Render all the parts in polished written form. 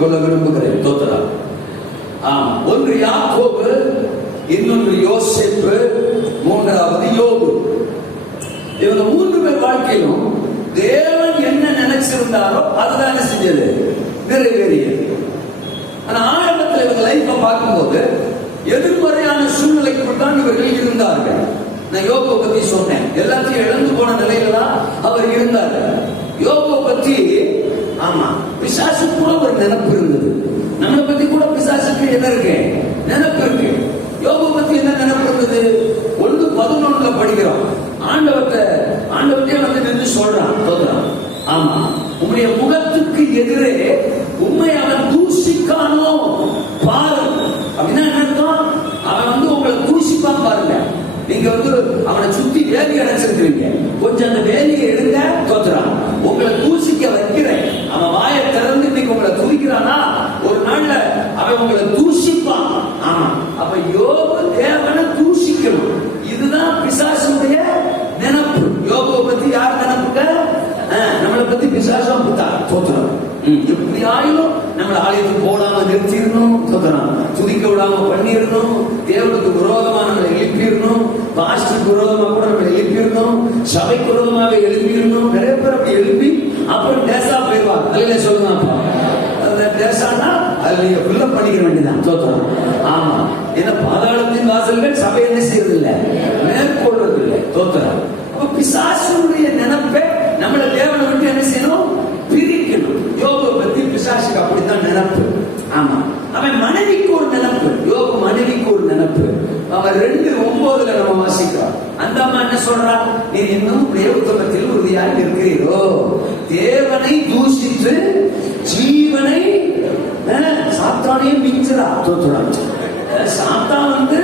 கொள்ள விரும்புகிறேன். தோத்தரா. ஒன்று யாக்கோபு, இன்னொன்று யோசேப்பு, மூன்றாவது யோபு. இவங்க 3 பேர் வாழ்க்கையிலும் தேவன் என்ன நினைச்சிருந்தாரோ அதுதான் செஞ்சது, நிறைவேறியது. ஆனா ஆரம்பத்தில் இவங்க லைஃபை பார்க்கும்போது எதிர்மறையான சூழ்நிலைக்குள் தான் இவர்கள் இருந்தார்கள். நான் யோபு பத்தி சொன்னேன். எல்லாத்தையும் இழந்து போன நிலையில தான் அவர் இருந்தார். யோபு பத்தி பிசாசு கூட ஒரு நினைப்பு இருந்தது. நம்மளை பத்தி கூட பிசாசுக்கு என்ன இருக்கு, நினைப்பு இருக்கு. யோபு பத்தி என்ன நினைப்பு இருந்தது? 1:11 படிக்கிறோம். ஆண்டவர்கிட்ட வந்து நின்று சொல்றான், தோன்றான், ஆமா, உம்முடைய முகத்துக்கு எதிரே உண்மை அவன் தூசிக்கானோ பாரு. அப்படின்னா என்ன அர்த்தம்? அவன் வந்து உங்களை தூசிப்பான் பாருங்க. நீங்க வந்து அவனை சுத்தி வேலி அடைச்சிருக்கிறீங்க, கொஞ்சம் அந்த வேலியை எடுங்க, தோத்துறான், உங்களை தூசிக்க வைக்கிறேன். அவன் வாயை திறந்து இன்னைக்கு உங்களை தூக்கிறானா, ஒரு நாள்ல அவன் உங்களை தூசிப்பான். ஆமா, அப்ப யோபு தேவனை தூசிக்கணும். இதுதான் பிசாசுடைய நினைப்பு. யோபுவை பத்தி யார் நினைப்புங்க? நம்மளை பத்தி பிசாசம் தோத்துறோம். எப்படி ஆயிடும் நம்மள ஆலயத்துக்கு போடாம நிறுத்திடணும், தோத்துறோம், துதிக்க விடாம பண்ணிடணும், தேவனுக்கு விரோதமா நம்மளை எழுப்பிடணும், பாஸ்டருக்கு விரோதமா கூட நம்மளை எழுப்பிடணும், சபைக்கு விரோதமாக எழுப்பிடணும். நிறைய பேர் அப்படி எழுப்பி அப்புறம் டேசா போயிடுவாங்க. அல்ல சொல்லுங்க, அப்பா டேசானா அதுல நீங்க ஃபில்லப் பண்ணிக்க வேண்டியதான். தோத்துறோம். ஆமா, ஏன்னா பாதாளத்தின் வாசல்கள் சபை என்ன செய்யறது இல்லை, மேற்கொள்றது இல்லை. தோத்துறோம். அப்ப பிசாசுடைய நினைப்பை நம்மள தேவனை விட்டு என்ன செய்யணும், பிரிக்கணும். யோபு பத்தி பிசாசுக்கு அப்படித்தான் நினைப்பு. ஆமா, அவன் மனைவிக்கு ஒரு நினைப்பு. யோபு மனைவிக்கு ஒரு நினைப்பு. அவன் 2:9 நம்ம வாசிக்கிறோம். அந்த அம்மா என்ன சொல்றா? நீ இன்னும் தேவத்துவத்தில் உறுதியாக இருக்கிறீரோ, தேவனை தூஷித்து ஜீவனை சாத்தானையும் மிஞ்சுறா. தோத்துறான். சாத்தான் வந்து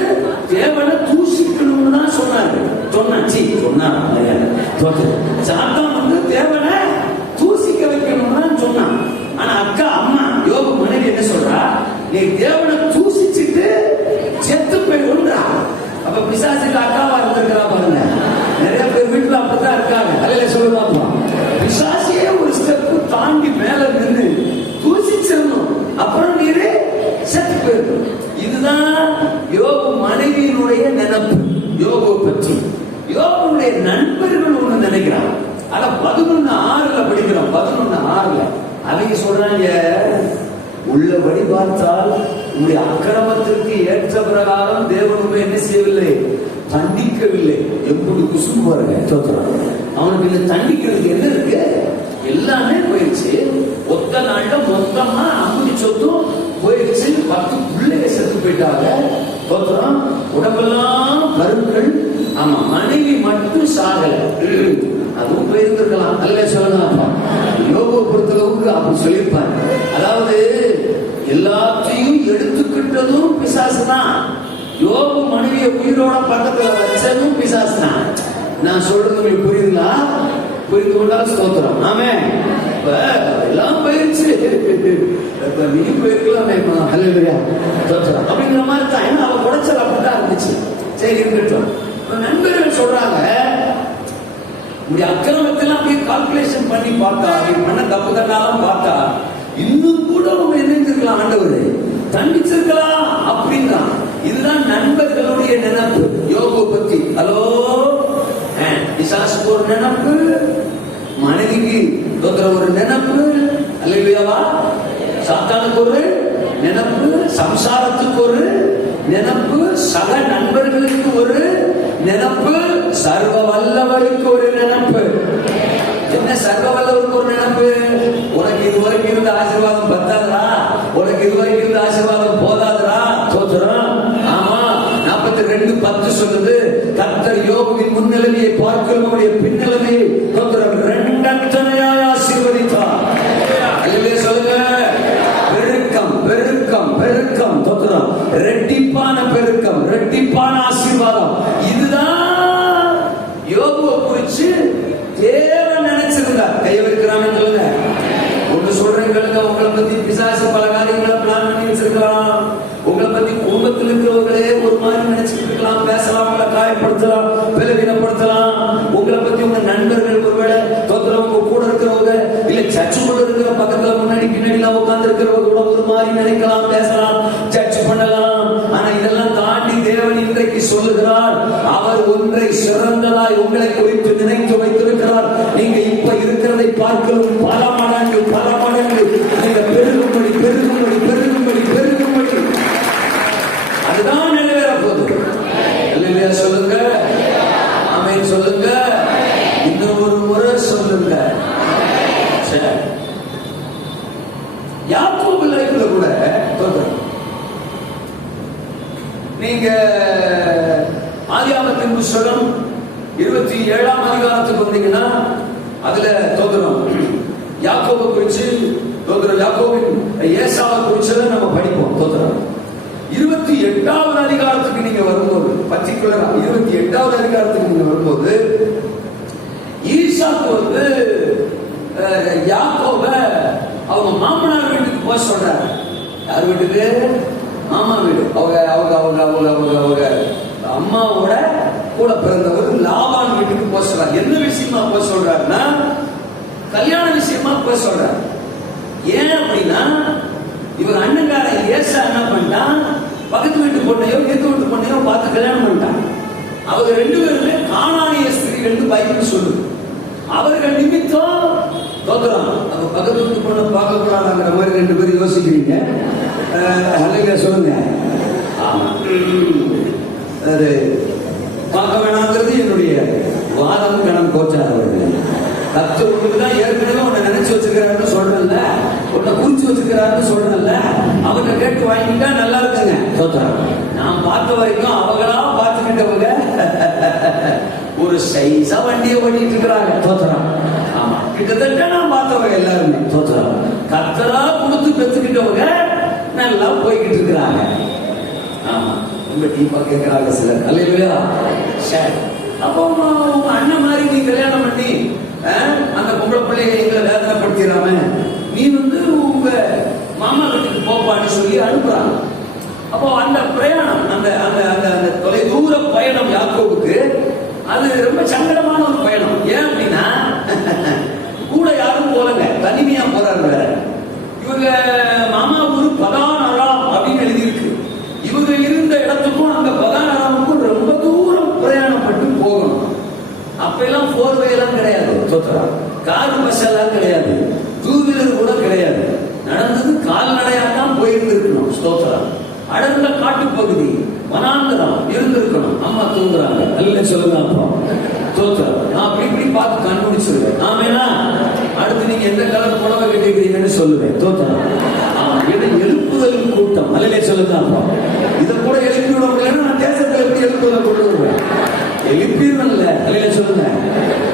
தேவனை தூஷிக்கணும்னு தான் சொன்னாரு. சாத்தான் வந்து தேவனை தூசிக்க வைக்கணும்னு சொன்னான். ஆனா அம்மா யோபு மனைவி என்ன சொல்றா? நீ தேவனை தூசிச்சுட்டு செத்து போயிடுறா. அப்ப பிசாசுக்கு அக்காவா இருந்திருக்கிறா பாருங்க. நிறைய பேர் வீட்டுல அப்படித்தான் இருக்காங்க. அல்ல சொல்லுவாங்க, பிசாசியே ஒரு ஸ்டெப் தாண்டி மேல நின்று தூசிச்சிடணும், அப்புறம் நீரே செத்து போயிடும். இதுதான் யோபு மனைவியினுடைய நினைப்பு. யோபு பற்றி யோபுடைய நண்பர்கள் ஒண்ணு நினைக்கிறான். ஆனா 11:6 படிக்கிறோம். 11:6 அவங்க சொல்றாங்க, உள்ளபடி பார்த்தால் உங்களுடைய அக்கிரமத்திற்கு ஏற்ற பிரகாரம் தேவனுமே என்ன செய்யவில்லை, தண்டிக்கவில்லை. எப்படி குசும்பு பாருங்க. அவனுக்கு இந்த தண்டிக்கிறதுக்கு என்ன இருக்கு? எல்லாமே போயிடுச்சு. ஒத்த நாள்ல மொத்தமா 50 சொத்தும் போயிடுச்சு. 10 பிள்ளைங்க செத்து போயிட்டாங்க. உடம்பெல்லாம் கருக்கள். ஆமா, மனைவி மட்டும் சாகல. அதுவும் போயிருந்திருக்கலாம். அல்ல சொல்லலாம். யோபு பொறுத்தளவுக்கு அப்படி சொல்லியிருப்பார். அதாவது எல்லாத்தையும் எடுத்துக்கிட்டதும் பிசாசு தான். யோபு மனைவியை உயிரோட பக்கத்துல வச்சதும் பிசாசு தான். நான் சொல்றது உங்களுக்கு புரியுதுங்களா? புரிந்து கொண்டால் ஸ்தோத்திரம். ஆமே, இப்ப எல்லாம் போயிருச்சு, இப்ப நீ போயிருக்கலாமே ஸ்தோத்திரம் அப்படிங்கிற மாதிரி தான். ஏன்னா அவ குடைச்சல் அப்படித்தான் இருந்துச்சு. சரி, இருக்கட்டும். நண்பர்கள் சொல்றாங்க, இந்த அக்கிரமத்தெல்லாம் அப்படியே கால்குலேஷன் பண்ணி பார்த்தா, பண்ண தப்பு தண்டாலும் பார்த்தா, இன்னும் கூட அவங்க நினைச்சிருக்கலாம், ஆண்டவர் தண்டிச்சிருக்கலாம் அப்படின்னா. இதுதான் நண்பர்களுடைய நினைப்பு யோபு பத்தி. ஹலோ, பிசாசுக்கு ஒரு நினைப்பு, மனைவிக்கு ஒரு நினைப்பு, அல்லேலூயாவா, சாத்தானுக்கு ஒரு நினைப்பு, சம்சாரத்துக்கு ஒரு நினைப்பு, சக நண்பர்களுக்கு ஒரு நினைப்பு, சர்வ வல்லவருக்கு ஒரு நினைப்பு. என்ன சர்வ வல்லவருக்கு ஒரு நினைப்பு? உனக்கு இதுவரைக்கும் இருந்த ஆசீர்வாதம் பத்தாதா? உனக்கு இதுவரைக்கும் இருந்த ஆசீர்வாதம் போதாதா? தோத்துறான். ஆமா, 42:10 சொல்லுது, கர்த்தர் யோபுவின் முன்னிலையை பார்க்கிறவருடைய பின்னிலையை தோத்துறான் 2 ஆசீர்வதித்தார். அல்லேலூயா சொல்லுங்க. பெருக்கம் பெருக்கம் பெருக்கம். தோத்துறான். ரெட்டிப்பான பெருக்கம், ரெட்டிப்பான ஆசீர்வாதம். இதுதான் யோபுவை குறிச்சு தேவன் நினைச்சிருந்தார். கையை வைக்கிறான்னு சொல்லுங்க. ஒன்று சொல்றேன் கேளுங்க. உங்களை பத்தி பிசாசு பல காரியங்களை பிளான் பண்ணி வச்சிருக்கலாம். உங்களை பத்தி குடும்பத்தில் இருக்கிறவர்களே ஒரு மாதிரி நினைச்சிட்டு இருக்கலாம், பேசலாம், உங்களை காயப்படுத்தலாம், பலவீனப்படுத்தலாம். உங்களை பத்தி உங்க நண்பர்கள் மாதிரி நினைக்கலாம், பேசலாம், ஜட்ஜ் பண்ணலாம். ஆனா இதெல்லாம் தாண்டி தேவன் இன்றைக்கு சொல்லுகிறார், அவர் ஒன்றை சிறந்ததாய் உங்களை குறித்து நினைத்து வைத்திருக்கிறார். நீங்க இப்ப இருக்கிறதை பார்க்கவும் பல மடங்கு நீங்க பெருகும்படி பெருகும்படி பெருகும்படி பெருகும்படி அதுதான் நிறைவேற போகுது. அல்லேலூயா சொல்லுங்க, ஆமென் சொல்லுங்க, இன்னும் ஒரு முறை சொல்லுங்க. யாக்கோபு லைஃப்ல கூட நீங்க ஆதியாகமத்தின் புத்தகம் 27ஆம் அதிகாரத்துக்கு வந்தீங்கன்னா அதுல தோதுரம் யாக்கோபு குறிச்சு தோதுரம் யாக்கோபின் ஏசாவை குறிச்சதை நம்ம படிப்போம். தோதுரம் 28வது அதிகாரத்துக்கு நீங்க வரும்போது, பர்டிகுலரா 28வது அதிகாரத்துக்கு நீங்க வரும்போது, ஈசாக்கு வந்து யாக்கோப அவங்க மாமனார் வீட்டுக்கு போக சொல்றாரு. யார் வீட்டுக்கு? மாமா வீடு. அவங்க அம்மாவோட கூட பிறந்தவர் லாபான் வீட்டுக்கு போக சொல்றாரு. என்ன விஷயமா போக சொல்றாருன்னா, கல்யாண விஷயமா போக சொல்றாரு. ஏன் அப்படின்னா, இவர் அண்ணங்காரன் ஏசா என்ன பண்ணிட்டான், பக்கத்து வீட்டு பொண்ணையோ எதிர்த்து வீட்டு பொண்ணையோ பார்த்து கல்யாணம் பண்ணிட்டான். அவங்க ரெண்டு பேருமே கானானிய ஸ்திரீகள் பைபிள் சொல்லுது. அவர்கள் நிமித்தம் தோத்துறான். அப்ப பக்கத்து வீட்டு பொண்ணை பார்க்க கூடாதுங்கிற மாதிரி ரெண்டு பேரும் யோசிக்கிறீங்க. சொல்லுங்க. ஆமா, அது பார்க்க வேணாங்கிறது என்னுடைய வாதம். கணம் கோச்சார் அவர்கள் கர்த்தர் உங்களுக்கு தான் ஏற்கனவே உன்னை நினைச்சு வச்சிருக்கிறாருன்னு சொல்றேன்ல, உன்னை குறிச்சு வச்சிருக்கிறாருன்னு சொல்றேன்ல, அவங்க கேட்டு வாங்கிட்டா நல்லா இருக்குங்க. தோத்துறான். நான் பார்த்த வரைக்கும் அவங்களா பார்த்துக்கிட்டவங்க ஒரு சைஸா வண்டியை ஓட்டிட்டு இருக்கிறாங்க. தோத்துறான். ஆமா, கிட்டத்தட்ட நான் பார்த்தவங்க எல்லாருமே. தோத்துறான். கர்த்தரா கொடுத்து பெற்றுக்கிட்டவங்க நல்லா போய்கிட்டு இருக்கிறாங்க. ஆமா, ரொம்ப டீப்பா கேட்கிறாங்க சிலர். அல்லேலூயா. சரி, அப்போ உங்க அண்ணன் மாதிரி நீ கல்யாணம் பண்ணி அந்த பொம்பளை பிள்ளைகளை எங்களை வேதனைப்படுத்திடாம நீ வந்து உங்க மாமா வீட்டுக்கு போப்பான்னு சொல்லி அனுப்புறாங்க. அப்போ அந்த பிரயாணம், அந்த அந்த அந்த அந்த தொலைதூர பயணம் யாக்கோபுக்கு அது ரொம்ப சங்கடமான ஒரு பயணம். ஏன் அப்படின்னா, கூட யாரும் போலங்க, தனிமையா போறாரு. வேற இவங்க மாமா ஊரு பதானராம் அப்படின்னு எழுதியிருக்கு. இவங்க இருந்த இடத்துக்கும் அந்த பதானராமுக்கும் ரொம்ப தூரம் பிரயாணப்பட்டு போகணும். அப்ப எல்லாம் 4-way எல்லாம் கிடையாது. கார் பஸ் எல்லாம் கிடையாது, 2-வீலர் கூட கிடையாது. நடந்தது கால்நடையா தான் போயிருந்திருக்கணும். ஸ்தோத்திரம். அடர்ந்த காட்டு பகுதி, வனாந்தரம் இருந்திருக்கணும். அம்மா தூங்குறாங்க. நல்ல சொல்லுங்க. அப்புறம் தோத்திரம். நான் அப்படி இப்படி பார்த்து கண்டுபிடிச்சிருவேன். ஆமேனா? அடுத்து நீங்க எந்த கலர் புடவை கட்டிக்கிறீங்கன்னு சொல்லுவேன். தோத்திரம். எழுப்புதல் கூட்டம். அல்ல சொல்லுங்க. அப்புறம் இதை கூட எழுப்பி விட முடியலன்னா நான் தேசத்தில் எப்படி எழுப்புதல் கொண்டு வருவேன்? எழுப்பிடுவன்ல. அல்ல சொல்லுங்க.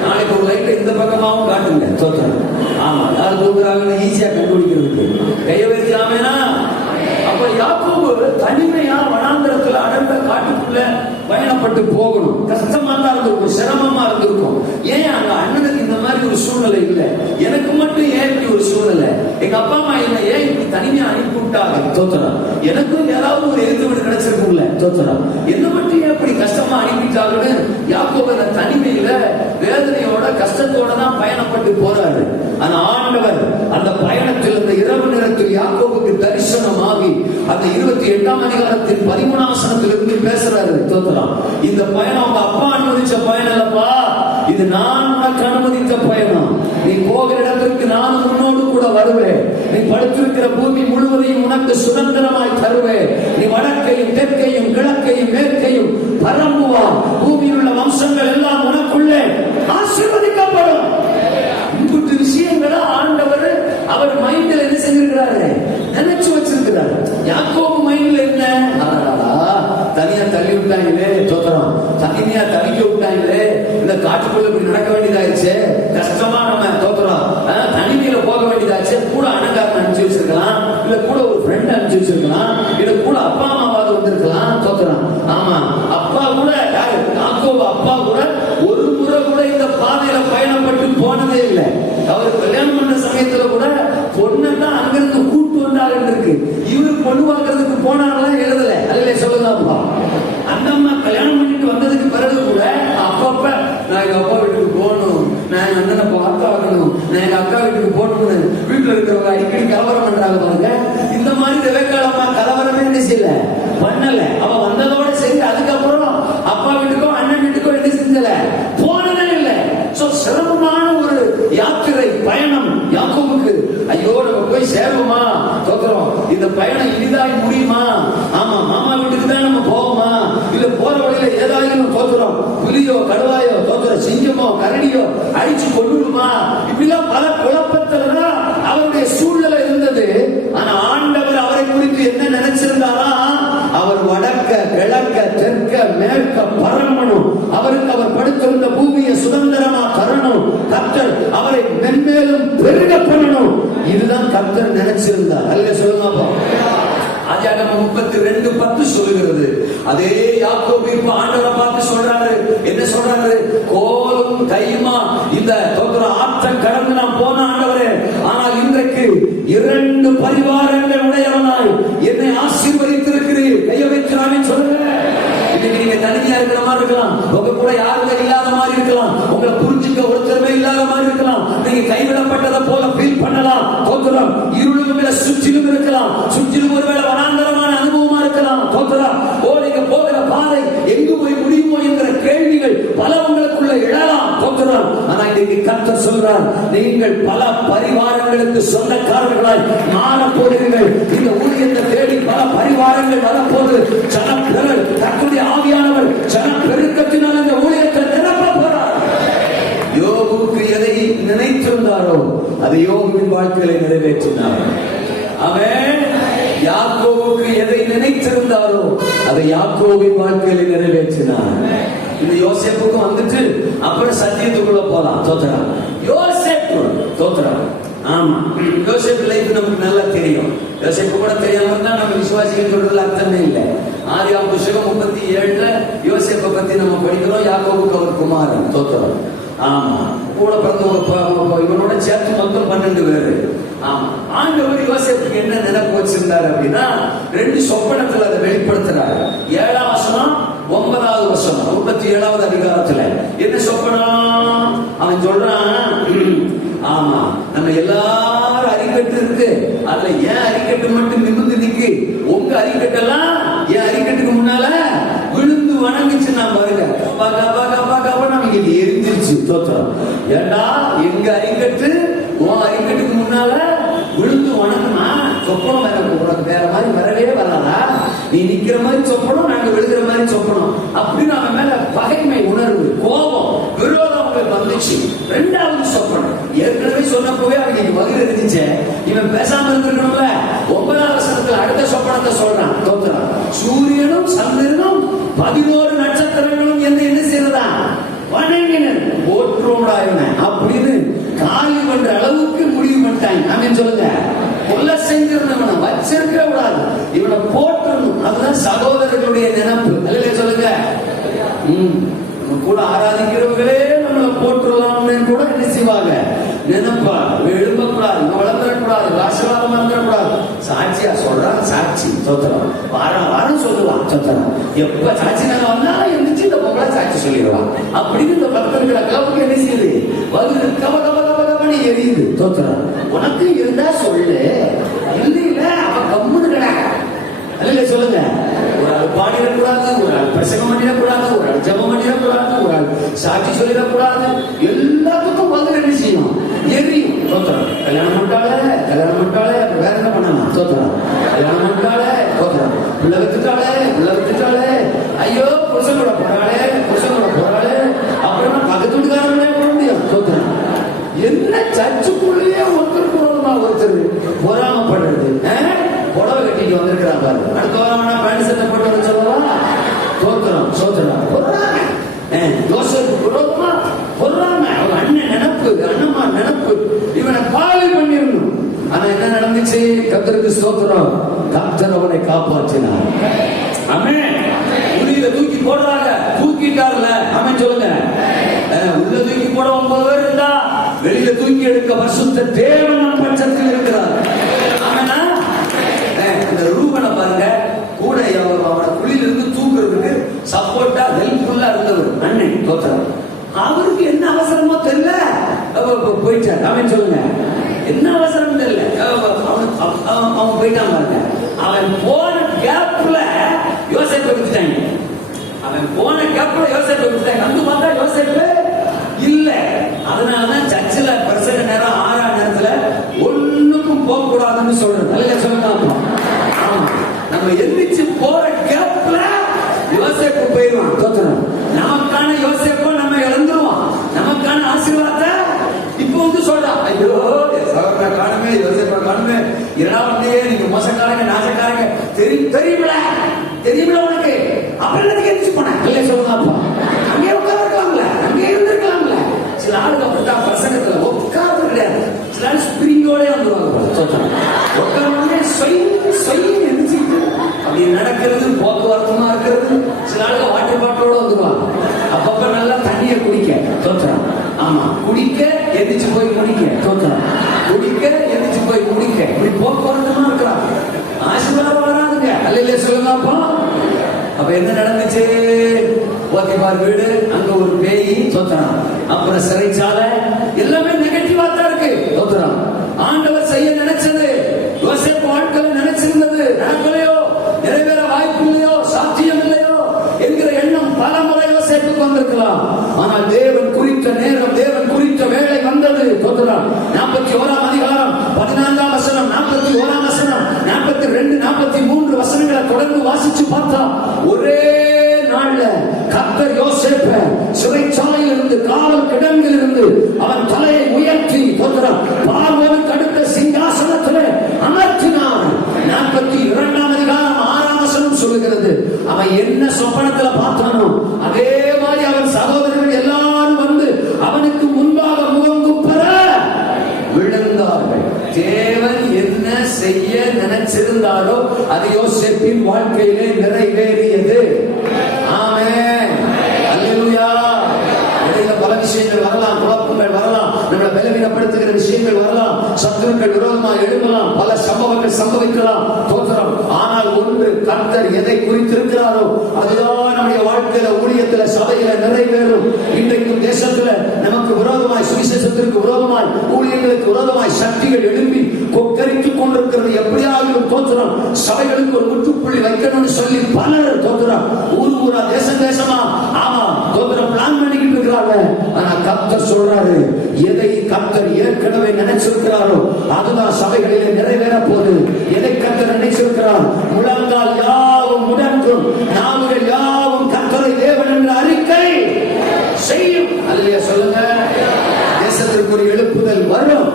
நாளைக்கு ஒரு லைட்டை இந்த பக்கமாவும் காட்டுங்க. தோத்திரம். ஆமா, யார் தூங்குறாங்கன்னு ஈஸியா கண்டுபிடிக்கிறதுக்கு கைய வச்சு. ஆமேனா? அப்ப யாக்கோபு தனிமையா வனாந்தரத்துல அடர்ந்த காட்டுக்குள்ள பயணப்பட்டு போகணும். கஷ்டமா தான் இருந்திருக்கும், சிரமமா இருந்திருக்கும். ஏன் அங்க அண்ணனுக்கு இந்த மாதிரி ஒரு சூழ்நிலை இல்லை, எனக்கு மட்டும் ஏன் இப்படி ஒரு சூழ்நிலை? எங்க அப்பா அம்மா என்ன ஏன் இப்படி தனிமையா அனுப்பி விட்டாங்க? தோத்துறான். எனக்கும் ஏதாவது ஒரு எழுத்து வீடு கிடைச்சிருக்கும்ல. தோத்துறான். என்ன மட்டும் ஏன் இப்படி கஷ்டமா அனுப்பிட்டாங்கன்னு யாக்கோபு அந்த தனிமையில வேதனையோட கஷ்டத்தோட தான் பயணப்பட்டு போறாரு. ஆனா ஆண்டவர் அந்த பயணத்தில் அந்த இரவு நேரத்தில் யாக்கோபுக்கு தரிசனமாகி அந்த 28ஆம் அதிகாரத்தின் 13ஆம் வசனத்திலிருந்து பேசுறாரு. தோத்துறான். இந்த பயணம் உங்க அப்பா அனுமதிச்ச பயணம் இல்லப்பா, இது நான் உனக்கு அனுமதித்த பயணம். நீ போகிற இடத்திற்கு நான் உன்னோடு கூட வருவேன். நீ படுத்திருக்கிற பூமி முழுவதையும் உனக்கு சுதந்திரமாய் தருவேன். நீ வடக்கையும் தெற்கையும் கிழக்கையும் மேற்கையும் பரம்புவான். பூமியில் உள்ள வம்சங்கள் எல்லாம் உனக்குள்ளே ஆசீர்வதிக்கப்படும். இம்புட்டு விஷயங்களை ஆண்டவர் அவர் மைண்ட்ல என்ன செஞ்சிருக்கிறாரு? நினைச்சு வச்சிருக்கிறார். யாக்கோபு மைண்ட்ல என்ன? தனியா தள்ளி விட்டாங்களே. தோத்திரம். தனிமையா தவிக்க விட்டாங்களே. இந்த காட்டுக்குள்ள இப்படி நடக்க வேண்டியதாயிருச்சு, கஷ்டமா நம்ம தோத்திரம் தனிமையில போக வேண்டியதாச்சு. கூட அண்ணங்காரன் அனுப்பிச்சு வச்சிருக்கலாம், இல்ல கூட ஒரு ஃப்ரெண்ட் அனுப்பிச்சு வச்சிருக்கலாம், இல்ல கூட அப்பா அம்மாவாவது வந்திருக்கலாம். தோத்திரம். ஆமா, அப்பா கூட யாரு? யாக்கோபு அப்பா கூட ஒரு முறை கூட இந்த பாதையில பயணப்பட்டு போனதே இல்லை. அவர் கல்யாணம் பண்ண சமயத்துல கூட பொண்ணெல்லாம் அங்கிருந்து கூட்டு வந்தாரு இருக்கு. இவரு பொண்ணு வாக்குறதுக்கு போனாங்களாம் எழுதல. அல்ல சொல்லுதாப்பா. அந்த அம்மா கல்யாணம் பண்ணிட்டு வந்ததுக்கு பிறகு கூட அப்பப்ப நான் எங்க அப்பா வீட்டுக்கு போகணும், நான் எங்க அண்ணனை பார்த்தாகணும், நான் எங்க அக்கா வீட்டுக்கு போகணும்னு வீட்டுல இருக்கிறவங்க அடிக்கடி கலவரம் பண்றாங்க பாருங்க. இந்த மாதிரி இந்த பயணம் இனிதாய் முடியுமா? ஆமா, மாமா வீட்டுக்கு தான் நம்ம போவோமா? இல்ல போற வழியில ஏதாயும் தோத்துறோம், புலியோ கடுவாயோ தோத்துறோம், சிங்கமோ கரடியோ அடிச்சு கொள்ளுமா? இப்படிலாம் பல குழப்பத்துலதான் அவருடைய சூழ்நிலை இருந்தது. ஆனா ஆண்டவர் அவரை குறித்து என்ன நினைச்சிருந்தாரா? அவர் வடக்க கிழக்க தெற்க மேற்க பரமணும், அவருக்கு அவர் படுத்திருந்த பூமியை சுதந்திரமா தரணும், கர்த்தர் அவரை மென்மேலும் பெருக பண்ணணும். இதுதான் கர்த்தர் நினைச்சிருந்தார். அல்ல சொல்லுங்க. ஆதியாகமம் 32:10 சொல்லுகிறது. அதே யாக்கோபு இப்ப ஆண்டவரை பார்த்து சொல்றாரு. என்ன சொல்றாரு? கோலும் கையுமா இந்த ஆற்றை கடந்து நான் போன ஆண்டவரே, ஆனால் இன்றைக்கு 2 பரிவாரங்கள் உடையவனாய் என்னை ஆசீர்வதித்திருக்கிறீர். கையை வைக்கிறானே சொல்லுங்க. இன்னைக்கு நீங்க தனியா இருக்கிற மாதிரி இருக்கலாம், உங்க கூட யாருமே இல்லாத மாதிரி இருக்கலாம், உங்களை புரிஞ்சுக்க ஒருத்தருமே இல்லாத மாதிரி இருக்கலாம், நீங்க கைவிடப்பட்டதை போல ஃபீல் பண்ணலாம். தோத்துறோம். இருளும் சுற்றிலும் இருக்கலாம், சுற்றிலும் ஒருவேளை வனாந்தரமான அனுபவமா இருக்கலாம். தோத்துறோம். நீங்க போகிற பாதை எங்கு போய் முடியுமோ என்கிற கேள்விகள் பல உங்களுக்குள்ள எழலாம். தோத்துறோம். ஆனா இன்னைக்கு கர்த்தர் சொல்றார், நீங்கள் பல பரிவாரங்களுக்கு சொந்தக்காரர்களாய் மாற போகிறீர்கள். இந்த ஊழியத்தை தேடி பல பரிவாரங்கள் வரப்போது. ஜனப்பெருள் தன்னுடைய ஆவியானவர் ஜனப்பெருக்கத்தினால் இந்த ஊழியத்தை நிரப்ப போறார். யோபுக்கு எதை நினைத்திருந்தாரோ அதை யோபுவின் வாழ்க்கையை நிறைவேற்றினார். அவன் யாக்கோபுக்கு எதை நினைத்திருந்தாரோ அதை யாக்கோபின் வாழ்க்கையில நிறைவேற்றினார். இந்த யோசேப்புக்கும் வந்துட்டு அப்புறம் சத்தியத்துக்குள்ள போலாம். தோத்துறான் யோசேப்பு. தோத்துறான். ஆமா, யோசேப்பு லைஃப் நமக்கு நல்லா தெரியும். யோசேப்பு கூட தெரியாம இருந்தா நம்ம விசுவாசிகள் சொல்றதுல அர்த்தமே இல்லை. ஆதியாகமம் புத்தகம் 37 யோசேப்பை பத்தி நம்ம படிக்கிறோம். யாக்கோபுக்கு அவர் குமாரன். தோத்துறான். ஆமா, கூட பிறந்த இவனோட சேர்த்து மொத்தம் 12 பேரு. ஆமா, ஆண்டவர் யோசேப்புக்கு என்ன நினைப்பு வச்சிருந்தாரு அப்படின்னா 2 சொப்பனத்துல அதை வெளிப்படுத்துறாரு. 7ஆம் வசனம் 9வது வசனம் 37வது அதிகாரத்துல என்ன சொப்பனம்? அவன் சொல்றான், ஆமா நம்ம எல்லாரும் அரிக்கட்டு இருக்கு, அதுல ஏன் அரிக்கட்டு மட்டும் நிமிர்ந்து நிக்கு, உங்க அரிக்கட்டெல்லாம் என் அரிக்கட்டுக்கு முன்னால விழுந்து வணங்குச்சுன்னா பாருங்க. நமக்கு எரிஞ்சிருச்சு. தோற்றம். ஏண்டா எங்க அரிக்கட்டு உன் அரிக்கட்டுக்கு முன்னால விழுந்து வணங்குனா சொப்பனம் உனக்கு வேற மாதிரி வரவே வராதா? நீ நிக்கிற மாதிரி சொப்பனம், நாங்க விழுகிற மாதிரி சொப்பனம் அப்படின்னு அவன் மேல பகைமை உணர்வு, கோபம், விரோதம் வந்துச்சு. 2வது சொப்பனம் ஏற்கனவே சொன்னப்பவே அவனுக்கு வகிர இருந்துச்சு. இவன் பேசாம இருந்திருக்கணும்ல. 9வது வசனத்துல அடுத்த சொப்பனத்தை சொல்றான். தோத்துறான். சூரியனும் சந்திரனும் 11 நட்சத்திரங்களும் என்ன செய்யறதா? வணங்கினர், போற்றோடாயின அப்படின்னு காலி பண்ற அளவுக்கு முடிவு பண்ணிட்டாங்க. ஆமென் சொல்லுங்க. கொலை செஞ்சிருந்தவனை வச்சிருக்க கூடாது, இவனை போற்றணும். அதுதான் சகோதரர்களுடைய நினைப்பு. அல்ல சொல்லுங்க. கூட ஆராதிக்கிறவர்களே நம்மளை போற்றலாம்னு கூட என்ன செய்வாங்க? நினைப்பா. எழும்பக்கூடாது, வளர்ந்துடக்கூடாது, ஆசீர்வாதம் வந்துடக்கூடாது. சாட்சியா சொல்றான். சாட்சி. சொத்தரம். வாரம் வாரம் சொல்லுவான். சொத்தரம். எப்ப சாட்சி நாங்க வந்தாலும் இருந்துச்சு இந்த பொங்கலை சாட்சி சொல்லிடுவான். அப்படின்னு இந்த பக்தர்கிற கிளப்புக்கு என்ன செய்யுது? வந்து கவ கவ கவ கவனி எரியுது. தோத்துறான். உனக்கு இருந்தா சொல்லு, இல்ல அவன் கம்முன்னு கிடக்க. அல்ல சொல்லுங்க. ஒரு ஆள் பாடிடக்கூடாது, ஒரு ஆள் பிரசங்கம் பண்ணிடக்கூடாது, ஒரு ஆள் ஜபம் பண்ணிடக்கூடாது, ஒரு ஆள் சாட்சி சொல்லிடக்கூடாது. எல்லாத்துக்கும் பதில் என்ன செய்யணும்? எரியும். தோத்துறான். கல்யாணம் பண்ணிட்டாலே வேற என்ன பண்ணலாம்? தோத்துறான். கல்யாணம் பண்ணிட்டாலே தோத்துறான். பிள்ளை வித்துட்டாலே ஐயோ புருஷன் கூட போறாளே அப்புறமா பக்கத்து வீட்டுக்காரங்களே போட முடியும். தோத்துறான். என்ன சர்ச்சுக்குள்ளேயே ஒருத்தர் பொறாமப்படுறது. புடவை கட்டிட்டு வந்திருக்கிறான் பாரு. அடுத்த வாரம் பேண்ட் சட்டை போட்டு வர சொல்லவா? தோத்துறோம். சோத்துறான். யோசேப்பு விரோதமா பொறாம. அவங்க அண்ணன் நினைப்பு, அண்ணம்மா நினைப்பு, இவனை பாலி பண்ணிடணும். ஆனா என்ன நடந்துச்சு? கர்த்தருக்கு ஸ்தோத்திரம். கர்த்தர் அவனை காப்பாற்றினார். ஆமென். உள்ள தூக்கி போடுறாங்க, தூக்கிட்டார்ல. ஆமென் சொல்லுங்க. உள்ள தூக்கி போட 9 பேர் இருந்தா வெளியில தூக்கி எடுக்க பரிசுத்த தேவன் பட்சத்தில் இருக்கிறார். ஆமெனா? இந்த ரூபனை பாருங்க, கூட அவனை குழியில இருந்து தூக்குறதுக்கு சப்போர்ட்டா ஹெல்ப்ஃபுல்லா இருந்தவர் அண்ணன். தோத்துறான். அவருக்கு என்ன அவசரமோ தெரியல, போயிட்டார். அவன் சொல்லுங்க. என்ன அவசரம் தெரியல, அவன் போயிட்டான் பாருங்க. அவன் போன கேப்ல யோசேப்பை விட்டுட்டாங்க. வந்து பார்த்தா யோசேப்பு இல்ல. அதனாலதான் சர்ச்சில் பிரசங்க நேரம் 6ஆம் நேரத்துல ஒண்ணுக்கும் போக கூடாதுன்னு சொல்றது. நல்ல சொல்லுங்க. நம்ம எந்திரிச்சு போற கேப்ல யோசேப்பு போயிடுவான். தோத்துறோம். நமக்கான யோசேப்பை நம்ம இழந்துருவோம். நமக்கான ஆசீர்வாதத்தை இப்போ வந்து சொல்றான், ஐயோ சகோதரனை காணுமே, யோசேப்பை காணுமே, இரண்டாவது நீங்க மோசக்காரங்க நாசக்காரங்க தெரியுமில உனக்கு, அப்புறம் எந்திரிச்சு போனேன் இல்ல சொல்லுங்க. அங்கே உட்கார்ந்துருக்கலாம்ல, அங்கே இருந்திருக்கலாம்ல. சில ஆளுங்க அப்படித்தான் பிரசங்கத்துல உட்கார்ந்து கிடையாது, சில ஆள் ஸ்பிரிங்கோட வந்துருவாங்க. உட்கார்ந்து எந்திரிச்சுட்டு அப்படி நடக்கிறது, போக்குவரத்துமா இருக்கிறது. சில ஆளுங்க வாட்டர் பாட்டிலோட வந்துருவாங்க. அப்பப்ப நல்லா தண்ணியை குடிக்க தோற்றம். ஆமா, குடிக்க எந்திரிச்சு போய் குடிக்க தோற்றம், குடிக்க எந்திரிச்சு போய் குடிக்க, இப்படி போக்குவரத்துமா இருக்கிறான். ஆசீர்வாதம் வராதுங்க. அல்ல சொல்லுங்க. அப்ப என்ன நடந்துச்சு? போத்திபார் வீடு, அங்க ஒரு பேய் தோத்துறான், அப்புறம் சிறைச்சாலை, எல்லாமே நெகட்டிவா தான் இருக்கு. தோத்துறான். ஆண்டவர் செய்ய நினைச்சது, யோசேப்பு வாழ்க்கையில் நினைச்சிருந்தது நடக்கலையோ, நிறைவேற வாய்ப்பு இல்லையோ, சாத்தியம் இல்லையோ என்கிற எண்ணம் பல முறை யோசேப்புக்கு வந்திருக்கலாம். ஆனால் தேவன் குறித்த நேரம், தேவன் குறித்த வேலை வந்தது. தோத்துறான். 41ஆம் அதிகாரம் 14ஆம் வசனம், 41ஆம் வசனம், 42, 43 வசனங்களை தொடர்ந்து வாசிச்சு பார்த்தா, ஒரே நாள்ல கர்த்தர் யோசேப்பை சிறைச்சாலையில் இருந்து, காவல் கிடங்கில் இருந்து அவன் தலையை உயர்த்தி பார்வோனுக்கு அடுத்த சிங்காசனத்திலே அமர்த்தினார். 42ஆம் அதிகாரம் 6ஆம் வசனம் சொல்லுகிறது, அவன் என்ன சொப்பனத்துல பார்த்தானோ அதே மாதிரி அவன் சகோதரர்கள் எல்லாரும் வந்து அவனுக்கு முன்பாக முகங்குப்புற விழுந்தார்கள். தேவன் என்ன செய்ய நினைச்சிருந்தாரோ அது யோசேப்பின் வாழ்க்கையிலே நிறைவேறியது. ஆமென், அல்லேலூயா. இடையில பல விஷயங்கள் வரலாம், குழப்பங்கள் வரலாம், நம்மளை பலவீனப்படுத்துகிற விஷயங்கள் வரலாம், சத்துருக்கள் விரோதமாக எழுப்பலாம், பல சம்பவங்கள் சம்பவிக்கலாம். தோற்றம். ஆனால் ஒன்று, கர்த்தர் எதை குறித்திருக்கிறாரோ அதுதான் நம்முடைய வாழ்க்கையில, ஊழியத்துல, சபையில நிறைவேறும். இன்றைக்கும் தேசத்துல நமக்கு விரோதமாய், சுவிசேஷத்திற்கு விரோதமாய், ஊழியர்களுக்கு விரோதமாய் சக்திகள் எழுப்பி கொக்கரித்துக் கொண்டிருக்கிறது. எப்படியாவது தோற்றம். சபைகளுக்கு ஒரு முற்றுப்புள்ளி வைக்கணும்னு சொல்லி பலர் தோற்றம், ஊரா தேசமா, ஆமா தோற்றம் பிளான் பண்ணிக்கிட்டு இருக்கிறாங்க. ஆனா கர்த்தர் சொல்றாரு, எதை கர்த்தர் ஏற்கனவே நினைச்சிருக்கிறாரோ அதுதான் சபைகளிலே நிறைவேற போகுது. எதை கர்த்தர் நினைச்சிருக்கிறார்? முழங்கால் யாவும் முடங்கும், நாவுகள் யாவும் கர்த்தரை தேவன் என்ற அறிக்கை செய்யும். அல்லையா சொல்லுங்க. தேசத்திற்கு ஒரு எழுப்புதல் வரும்,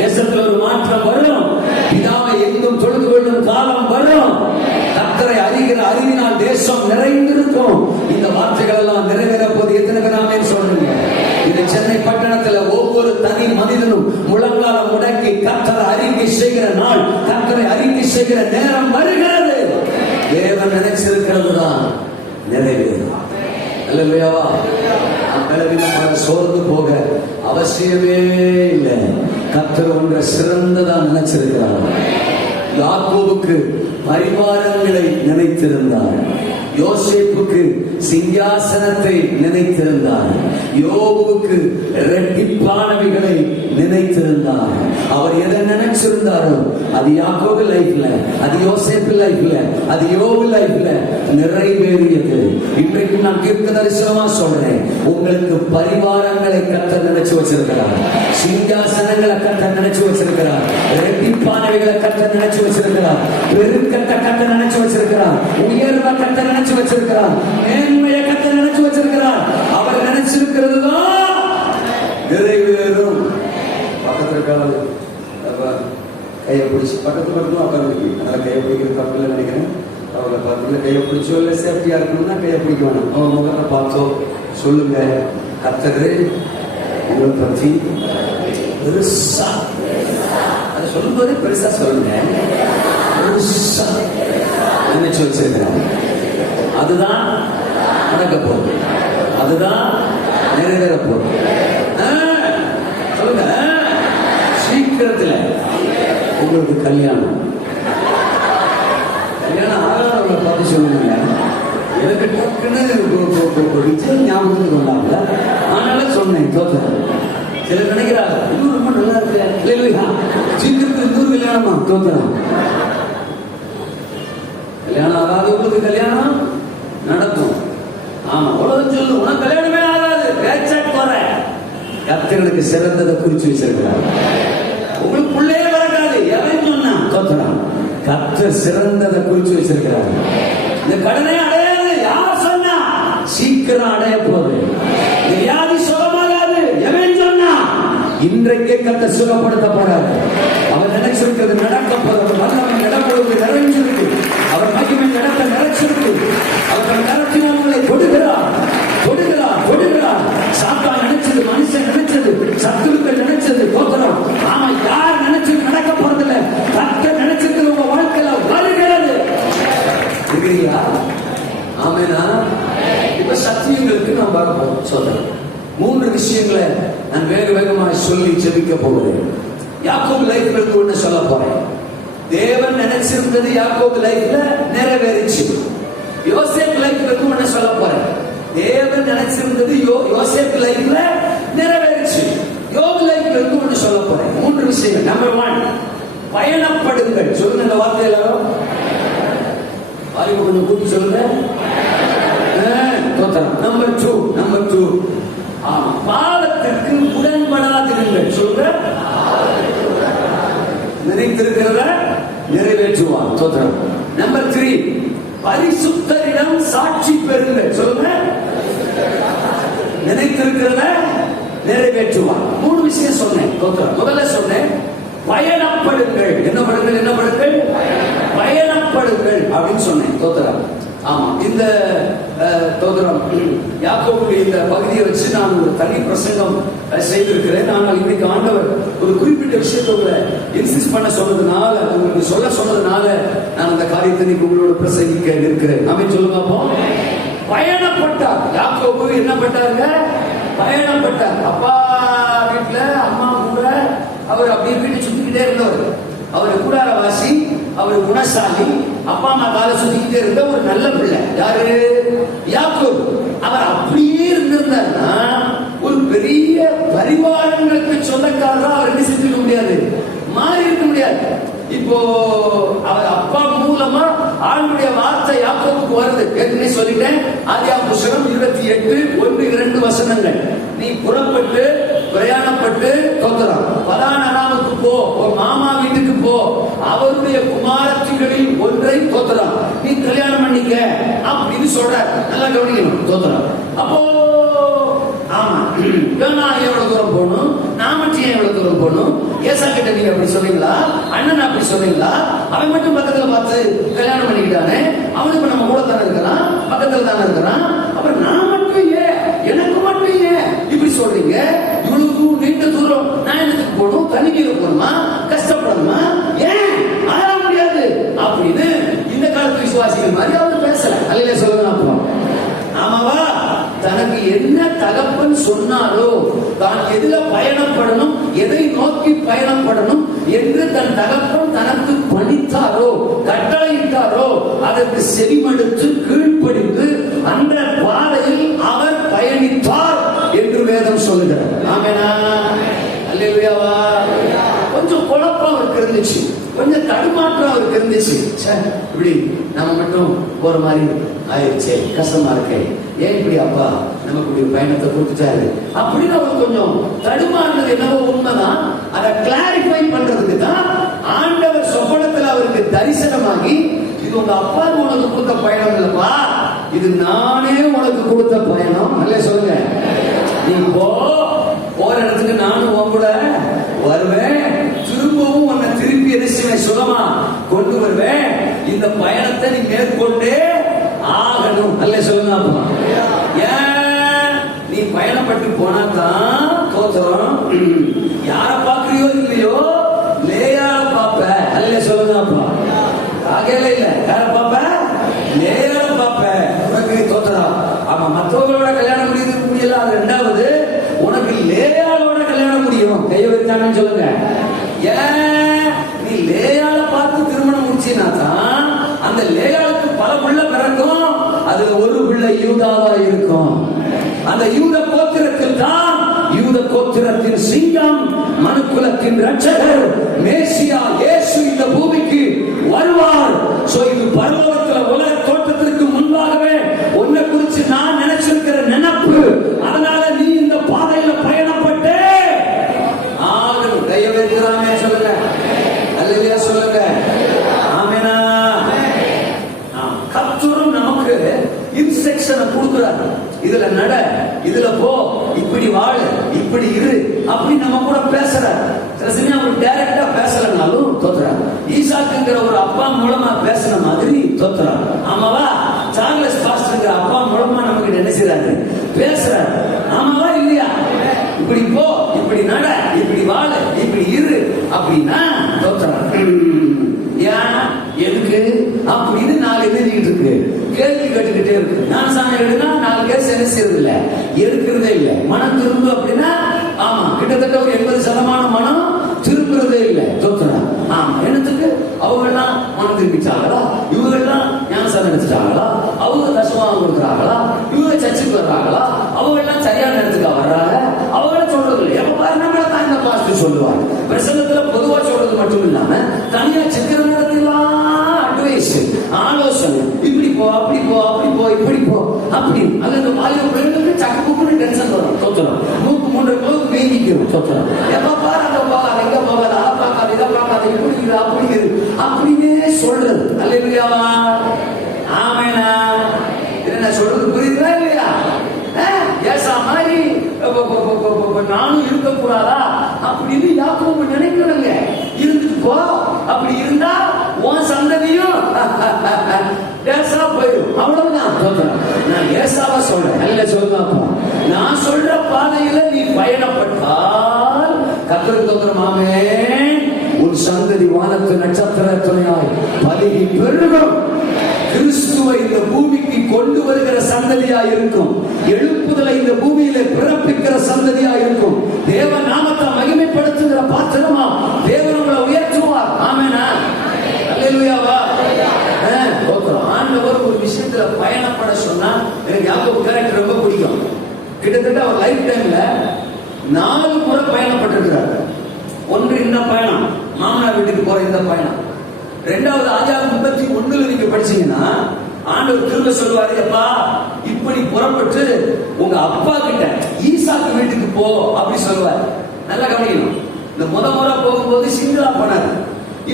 தேசத்தில் ஒரு மாற்றம் வரும், பிதாவை எங்கும் தொழுது கொள்ளும் காலம் வரும். கர்த்தரை அறிகிற அறிவினால் தேசம் நிறைந்திருக்கும். இந்த வார்த்தைகள் எல்லாம் நிறைவேற போது எத்தனை பேர் ஆமென் சொல்றீங்க? இது சென்னை பட்டணத்துல ஒவ்வொரு தனி மனிதனும் முழங்கால முடக்கி கர்த்தரை அறிக்கை செய்கிற நாள், கர்த்தரை அறிக்கை செய்கிற நேரம் வருகிறது. தேவன் நினைச்சிருக்கிறது தான் நிறைவேறும். அல்லேலூயாவா. சோர்ந்து போக அவசியமே இல்லை. கர்த்தர் ஒன்றை சிறந்ததா நினைச்சிருக்கிறார். யாக்கோபுக்கு பரிவாரங்களை நினைத்திருந்தார், யோசேப்புக்கு சிங்காசனத்தை நினைத்திருந்தார், யோபுவுக்கு இரட்டிப்பானவைகளை நினைத்திருந்தார். அவர் எதை நினைச்சிருந்தாரோ அது யாக்கோபு லைஃப்ல, அது யோசேப்பு லைஃப்ல, அது யோபு லைஃப்ல நிறைவேறியது. இன்றைக்கு நான் தீர்க்க தரிசனமா சொல்றேன், உங்களுக்கு பரிவாரங்களை கர்த்தர் நினைச்சு வச்சிருக்கிறார், சிங்காசனங்களை கர்த்தர் நினைச்சு வச்சிருக்கிறார், இரட்டிப்பானவைகளை கர்த்தர் நினைச்சு வச்சிருக்கிறார், பெருக்கத்தை கர்த்தர் நினைச்சு வச்சிருக்கிறார், உயர்வை கர்த்தர் நினைச்சு வச்சிருக்கிறார், மேன்மையை கர்த்தர் நினைச்சு வச்சிருக்கிறார். அவர் நினைச்சிருக்கிறது தான் நிறைவேறும். பக்கத்துல கையை பிடிச்சி பக்கத்துல இருக்கும் உட்காந்துருக்கு, அதனால கையை பிடிக்கிற தப்பில்லை நினைக்கிறேன். அவளை பார்த்துல கையை பிடிச்சோ இல்லை சேஃப்டியா இருக்கணும்னா கையை பிடிக்க வேணும். அவங்க முகத்தை பார்த்தோ சொல்லுங்க, கர்த்தர் உங்களை பற்றி பெருசா, அதை சொல்லும்போது பெருசா சொல்லுங்க, பெருசா நினைச்சு வச்சிருக்கிறாங்க. அதுதான் நடக்க போகுது, அதுதான் நிறைவேற போகுது. சொல்லுங்க, சீக்கிரத்துல உங்களுக்கு கல்யாணம் ஆகாதவங்களை பார்த்து சொல்லுங்க. எனக்கு டக்குன்னு விஜய் ஞாபகம் கொண்டாங்க, அதனால சொன்னேன். தோத்துறேன். சிலர் நினைக்கிறாங்க இன்னும் ரொம்ப நல்லா இருக்கு, இல்லையா சீக்கிரத்துல இன்னொரு கல்யாணமா? தோத்துறேன். கல்யாணம் ஆகாதவங்களுக்கு கல்யாணம் நடக்கும். ஆமா, உலகம் சொல்லு உனக்கு கல்யாணமே ஆகாது, பேச்சா போற. கர்த்தர்களுக்கு சிறந்ததை குறிச்சு வச்சிருக்கிறார். உங்களுக்கு பிள்ளையே வரக்காது, எவன் சொன்னா? தோத்துறான். கர்த்தர் சிறந்ததை குறிச்சு வச்சிருக்கிறார். இந்த கடனை அடையாது. யார் சொன்னா? சீக்கிரம் அடைய போகுது. இந்த வியாதி சுகமாகாது. எவன் சொன்னா? இன்றைக்கே கர்த்தர் சுகப்படுத்த போறாரு. அவர் நினைச்சிருக்கிறது நடக்க போறது. வல்லமை நடப்பது நிறைஞ்சிருக்கு. அவர் மகிமை நடத்த நிறைச்சிருக்கு. அவர் நடத்தினவங்களை கொடுக்கிறார், கொடுக்கிறார், கொடுக்கிறார். சாத்தான் நினைச்சது, மனுஷன் நினைச்சது, சத்துருக்கள் நினைச்சது தோற்றணும். ஆமா, யார் நினைச்சது நடக்க போறதில்ல. கர்த்தர் நினைச்சிருக்கிறது உங்க வாழ்க்கையில வருகிறது. இருக்கிறீங்களா? ஆமெனா? இப்ப சத்தியங்களுக்கு நான் பார்ப்போம். சொல்றேன் 3 விஷயங்களை நான் வேக வேகமாக சொல்லி ஜெபிக்க போகிறேன். யாக்கோபு லைஃப்ல இருந்து ஒண்ணு சொல்ல போறேன். தேவன் நினைச்சிருந்தது யாக்கோபு லைஃப்ல நிறைவேறிச்சு. யோசேப்பு லைஃப்ல இருந்து ஒண்ணு சொல்ல போறேன். தேவன் நினைச்சிருந்தது யோசேப்பு லைஃப்ல நிறைவேறிச்சு. யோபு லைஃப்ல இருந்து ஒண்ணு சொல்ல போறேன். 3 விஷயங்கள். நம்பர் 1, பயணப்படுங்கள். சொல்லுங்க இந்த வார்த்தை எல்லாரும். வாய்ப்பு கொஞ்சம் கூட்டி சொல்லுங்க. நம்பர் 2, பாவத்திற்கு உடன்படாதிருங்கள். சொல்லுங்க. நினைத்திருக்கிறத நிறைவேற்றுவார். தோத்திரம். நம்பர் 3, பரிசுத்தரிடம் சாட்சி பெறுங்கள். சொல்லுங்க. நினைத்திருக்கிறத நிறைவேற்றுவார். 3 விஷயம் சொன்னேன். தோத்திரம். முதல்ல சொன்னேன் பயணப்படுங்கள். என்ன படுங்கள்? என்ன படுங்கள்? பயணப்படுங்கள் அப்படின்னு சொன்னேன். தோத்திரம். ஆமா, இந்த தோத்திரம் யாக்கோபுடைய இந்த பகுதியை வச்சு நான் ஒரு தனி பிரசங்கம் செய்திருக்கிறேன். ஆனால் இன்னைக்கு ஆண்டவர் ஒரு குறிப்பிட்ட விஷயத்தை உங்களை இன்சிஸ்ட் பண்ண சொன்னதுனால, உங்களுக்கு சொல்ல சொன்னதுனால நான் அந்த காரியத்தை உங்களோட பிரசங்கிக்க இருக்கிறேன். நாம சொல்லுங்க. அப்போ பயணப்பட்டார் யாக்கோபு. என்ன பட்டாருங்க? பயணப்பட்டார். அப்பா வீட்டுல அம்மா கூட அவர் அப்படியே வீட்டு சுத்திக்கிட்டே இருந்தவர். அவர் கூடாரவாசி, அவர் குணசாலி, அப்பா அம்மா கால சுத்திக்கிட்டே இருந்த ஒரு நல்ல பிள்ளை. யாரு? யாக்கோபு. அவர் அப்படியே இருந்திருந்தாருன்னா ஒரு பெரிய பரிவாரங்களுக்கு சொந்தக்காரரா அவர் என்ன செஞ்சிருக்க முடியாது, மாறி இருக்க முடியாது. இப்போ அவர் அப்பா மூலமா ஆண்டுடைய வார்த்தை யாக்கோபுக்கு வருது. ஏற்கனவே சொல்லிட்டேன். ஆதியாகமம் புத்தகம் 28:1-2 வசனங்கள். நீ புறப்பட்டு பிரயாணப்பட்டு தோத்திரம் பதானராமுக்கு போ, ஒரு மாமா வீட்டுக்கு போ, அவருடைய குமாரத்திகளில் ஒன்றை தோத்திரம் நீ கல்யாணம் பண்ணிக்க அப்படின்னு சொல்றார். நல்லா கவனிக்கணும். தோத்திரம். அப்போ ஆமா, நான் எவ்வளவு தூரம் போகணும், நான் மட்டும் எவ்வளவு தூரம் போகணும்? ஏசா கிட்ட நீங்க அப்படி சொன்னீங்களா? அண்ணன் அப்படி சொன்னீங்களா? அவன் மட்டும் பக்கத்துல பார்த்து கல்யாணம் பண்ணிக்கிட்டானே, அவனுக்கு நம்ம கூட தானே இருக்கிறான், பக்கத்துல தானே இருக்கிறான். அப்புறம் நான் மட்டும் ஏன், எனக்கு மட்டும் ஏன் இப்படி சொல்றீங்க? இவ்வளவு நீண்ட தூரம் நான் எனக்கு போகணும், தனிமையில போகணுமா, கஷ்டப்படணுமா? ஏன் ஆள முடியாது அப்படின்னு இந்த காலத்து விசுவாசிகள் மாதிரி அவர் பேசல. அல்ல சொல்லுங்க. அப்போ ஆமாவா, தனக்கு என்ன தகப்பன் சொன்னாரோ, தான் எதுல பயணப்படணும், எதை நோக்கி பயணப்படணும் என்று தன் தகப்பன் தனக்கு பணித்தாரோ, கட்டளையிட்டாரோ, அதற்கு செவிமடுத்து கீழ்ப்படிந்து அந்த பாதையில் அவர் பயணித்தார் என்று வேதம் சொல்லுகிறார். ஆமெனா? அல்லேலூயாவா? கொஞ்சம் குழப்பம் அவருக்கு இருந்துச்சு, கொஞ்சம் தடுமாற்றம் அவருக்கு இருந்துச்சு. இப்படி நம்ம மட்டும் போற மாதிரி ஆயிடுச்சு, கஷ்டமா இருக்கு, ஏன் இப்படி அப்பா நமக்கு பயணத்தை கொடுத்துட்டாரு அப்படின்னு அவர் கொஞ்சம் தடுமாறினது என்னவோ உண்மைதான். அதை கிளாரிஃபை பண்றதுக்கு தான் ஆண்டவர் சொப்பனத்துல அவருக்கு தரிசனமாகி, இது உங்க அப்பா உனக்கு கொடுத்த பயணம் இல்லப்பா, இது நானே உனக்கு கொடுத்த பயணம். அல்ல சொல்லுங்க. நீ போற இடத்துக்கு நானும் உன் கூட வருவேன், திரும்பவும் உன்னை திருப்பி எதிர்த்து சுகமா கொண்டு வருவேன். இந்த பயணத்தை நீ மேற்கொண்டே ஆகணும். அல்ல சொல்லுங்க. ஏன் நீ பயணப்பட்டு போனாதான் தோத்திரம் யார பாக்குறியோ இல்லையோ லேயா பாப்ப. அல்ல சொல்லுங்க. அப்பா ஆகவே இல்ல, யார பாப்ப? லேயா பாப்ப. உனக்கு தோத்திரம். ஆமா, மற்றவர்களோட கல்யாணம் முடியல, அது ரெண்டாவது. உனக்கு லேயாளோட கல்யாணம் முடியும். கைய வைத்தாங்கன்னு சொல்லுங்க. ஏன் நீ லேயாள பார்த்து திருமணம் முடிச்சினா தான் அந்த லேயாளுக்கு பல பிள்ளை பிறக்கும். அதுல ஒரு பிள்ளை யூதாவா இருக்கும். அந்த யூத கோத்திரத்தில் தான் யூத கோத்திரத்தின் சிங்கம், மனுக்குலத்தின் ரட்சகர் மேசியா இயேசு இந்த பூமிக்கு வருவார். சோ இது பரலோகத்துல உலக தோற்றத்திற்கு முன்பாகவே உன்னை குறித்து நான் நினைச்சிருக்கிற நினைப்பு. அதனால நீ இந்த பாதையில பயணப்பட்டு ஆகணும். கையவேற்கிறாமே சொல்லுங்க. அல்லேலூயா சொல்லுங்க. ஆமென். இதுல நட, இதுல போ, இப்படி வாழ, இப்படி இரு அப்படி நம்ம கூட பேசுற. சில சமயம் அவர் டைரக்டா பேசலனாலும் தோத்துறார். ஈசாக்குங்கிற ஒரு அப்பா மூலமா பேசின மாதிரி தோத்துறார். ஆமாவா? சார்லஸ் பாஸ்டர்ங்கிற அப்பா மூலமா நமக்கு என்ன செய்றாரு? பேசுறாரு. ஆமாவா இல்லையா? இப்படி போ, இப்படி நட, இப்படி வாழ, இப்படி இரு அப்படின்னா தோத்துறார். ஏன், எதுக்கு அப்படின்னு நாலு எழுதிட்டு இருக்கு, கேள்வி கேட்டுக்கிட்டே இருக்கு. ஞானசானம் எழுதுனா 4 கேஸ் என்ன செய்யறது இல்ல, எடுக்கிறதே இல்ல. மனம் திரும்ப அப்படின்னா ஆமா கிட்டத்தட்ட ஒரு 80% மனம் திரும்புறதே இல்ல, தோத்துறா. ஆமா, என்னத்துக்கு? அவங்க எல்லாம் மனம் திரும்பிச்சாங்களா? இவங்க எல்லாம் ஞானசானம் எடுத்துட்டாங்களா? அவங்க தசமாக கொடுக்குறாங்களா? இவங்க சர்ச்சுக்கு வர்றாங்களா? அவங்க எல்லாம் சரியான இடத்துக்கு வர்றாங்க? அவங்கள சொல்றது இல்லை. எப்ப பாரு நம்மள தான் இந்த பாஸ்டர் சொல்லுவாங்க. பிரசங்கத்துல பொதுவா சொல்றது மட்டும் இல்லாம தனியா சித்திர நேரத்திலாம் அட்வைஸ், ஆலோசனை, இப்படி போ, அப்படி போ, அப்படி போ, இப்படி போ அப்படி. அது இந்த வாலிப பிள்ளைங்களுக்கு சக்கு புக்குன்னு டென்ஷன் வரும், தோத்துறோம். 3 கிலோவுக்கு வீங்கிக்கும், தோத்துறோம். எப்ப பாரு அங்க போகாத, எங்க போகாத, அதை பார்க்காத, இதை பார்க்காத, இப்படி இது அப்படி இது அப்படின்னே சொல்றது. அல்லேலூயாவா? ஆமெனா? என்ன சொல்றது புரியுதா இல்லையா? ஏசா மாதிரி நானும் இருக்க கூடாதா அப்படின்னு யாக்கோபு நினைக்கணுங்க. இருந்துட்டு போ, அப்படி இருந்தா உன் சந்ததியும் ஏசா போயிடும். அவ்வளவுதான். நான் ஏசாவா சொல்றேன், நல்ல சொல்லுங்க. நான் சொல்ற பாதையில நீ பயணப்பட்டால் கர்த்தருக்கு தோத்திரமாமே, உன் சந்ததி வானத்து நட்சத்திர துணையாய் பலுகி பெருகும். கிறிஸ்துவை இந்த பூமிக்கு கொண்டு வருகிற சந்ததியா இருக்கும். எழுப்புதலை இந்த பூமியில பிறப்பிக்கிற சந்ததியா இருக்கும். தேவ நாமத்தை மகிமைப்படுத்துகிற பாத்திரமா தேவன் உங்களை உயர்த்துவார். ஆமெனா? அல்லேலூயாவா? ஆண்டவர் ஒரு விஷயத்துல பயணப்பட சொன்னா எனக்கு யாக்கோபு கேரக்டர் ரொம்ப பிடிக்கும். கிட்டத்தட்ட அவர் லைஃப் டைம்ல 4 முறை பயணப்பட்டிருக்கிறார். ஒன்று இந்த பயணம், மாமனார் வீட்டுக்கு போற இந்த பயணம். 2வது ஆதியாகமம் 31 நீங்க படிச்சீங்கன்னா ஆண்டவர் திரும்ப சொல்லுவாரு, அப்பா இப்படி புறப்பட்டு உங்க அப்பா கிட்ட ஈசாக்கு வீட்டுக்கு போ அப்படி சொல்லுவார். நல்லா கவனிக்கணும். இந்த முறை போகும்போது சிங்களா போனாரு.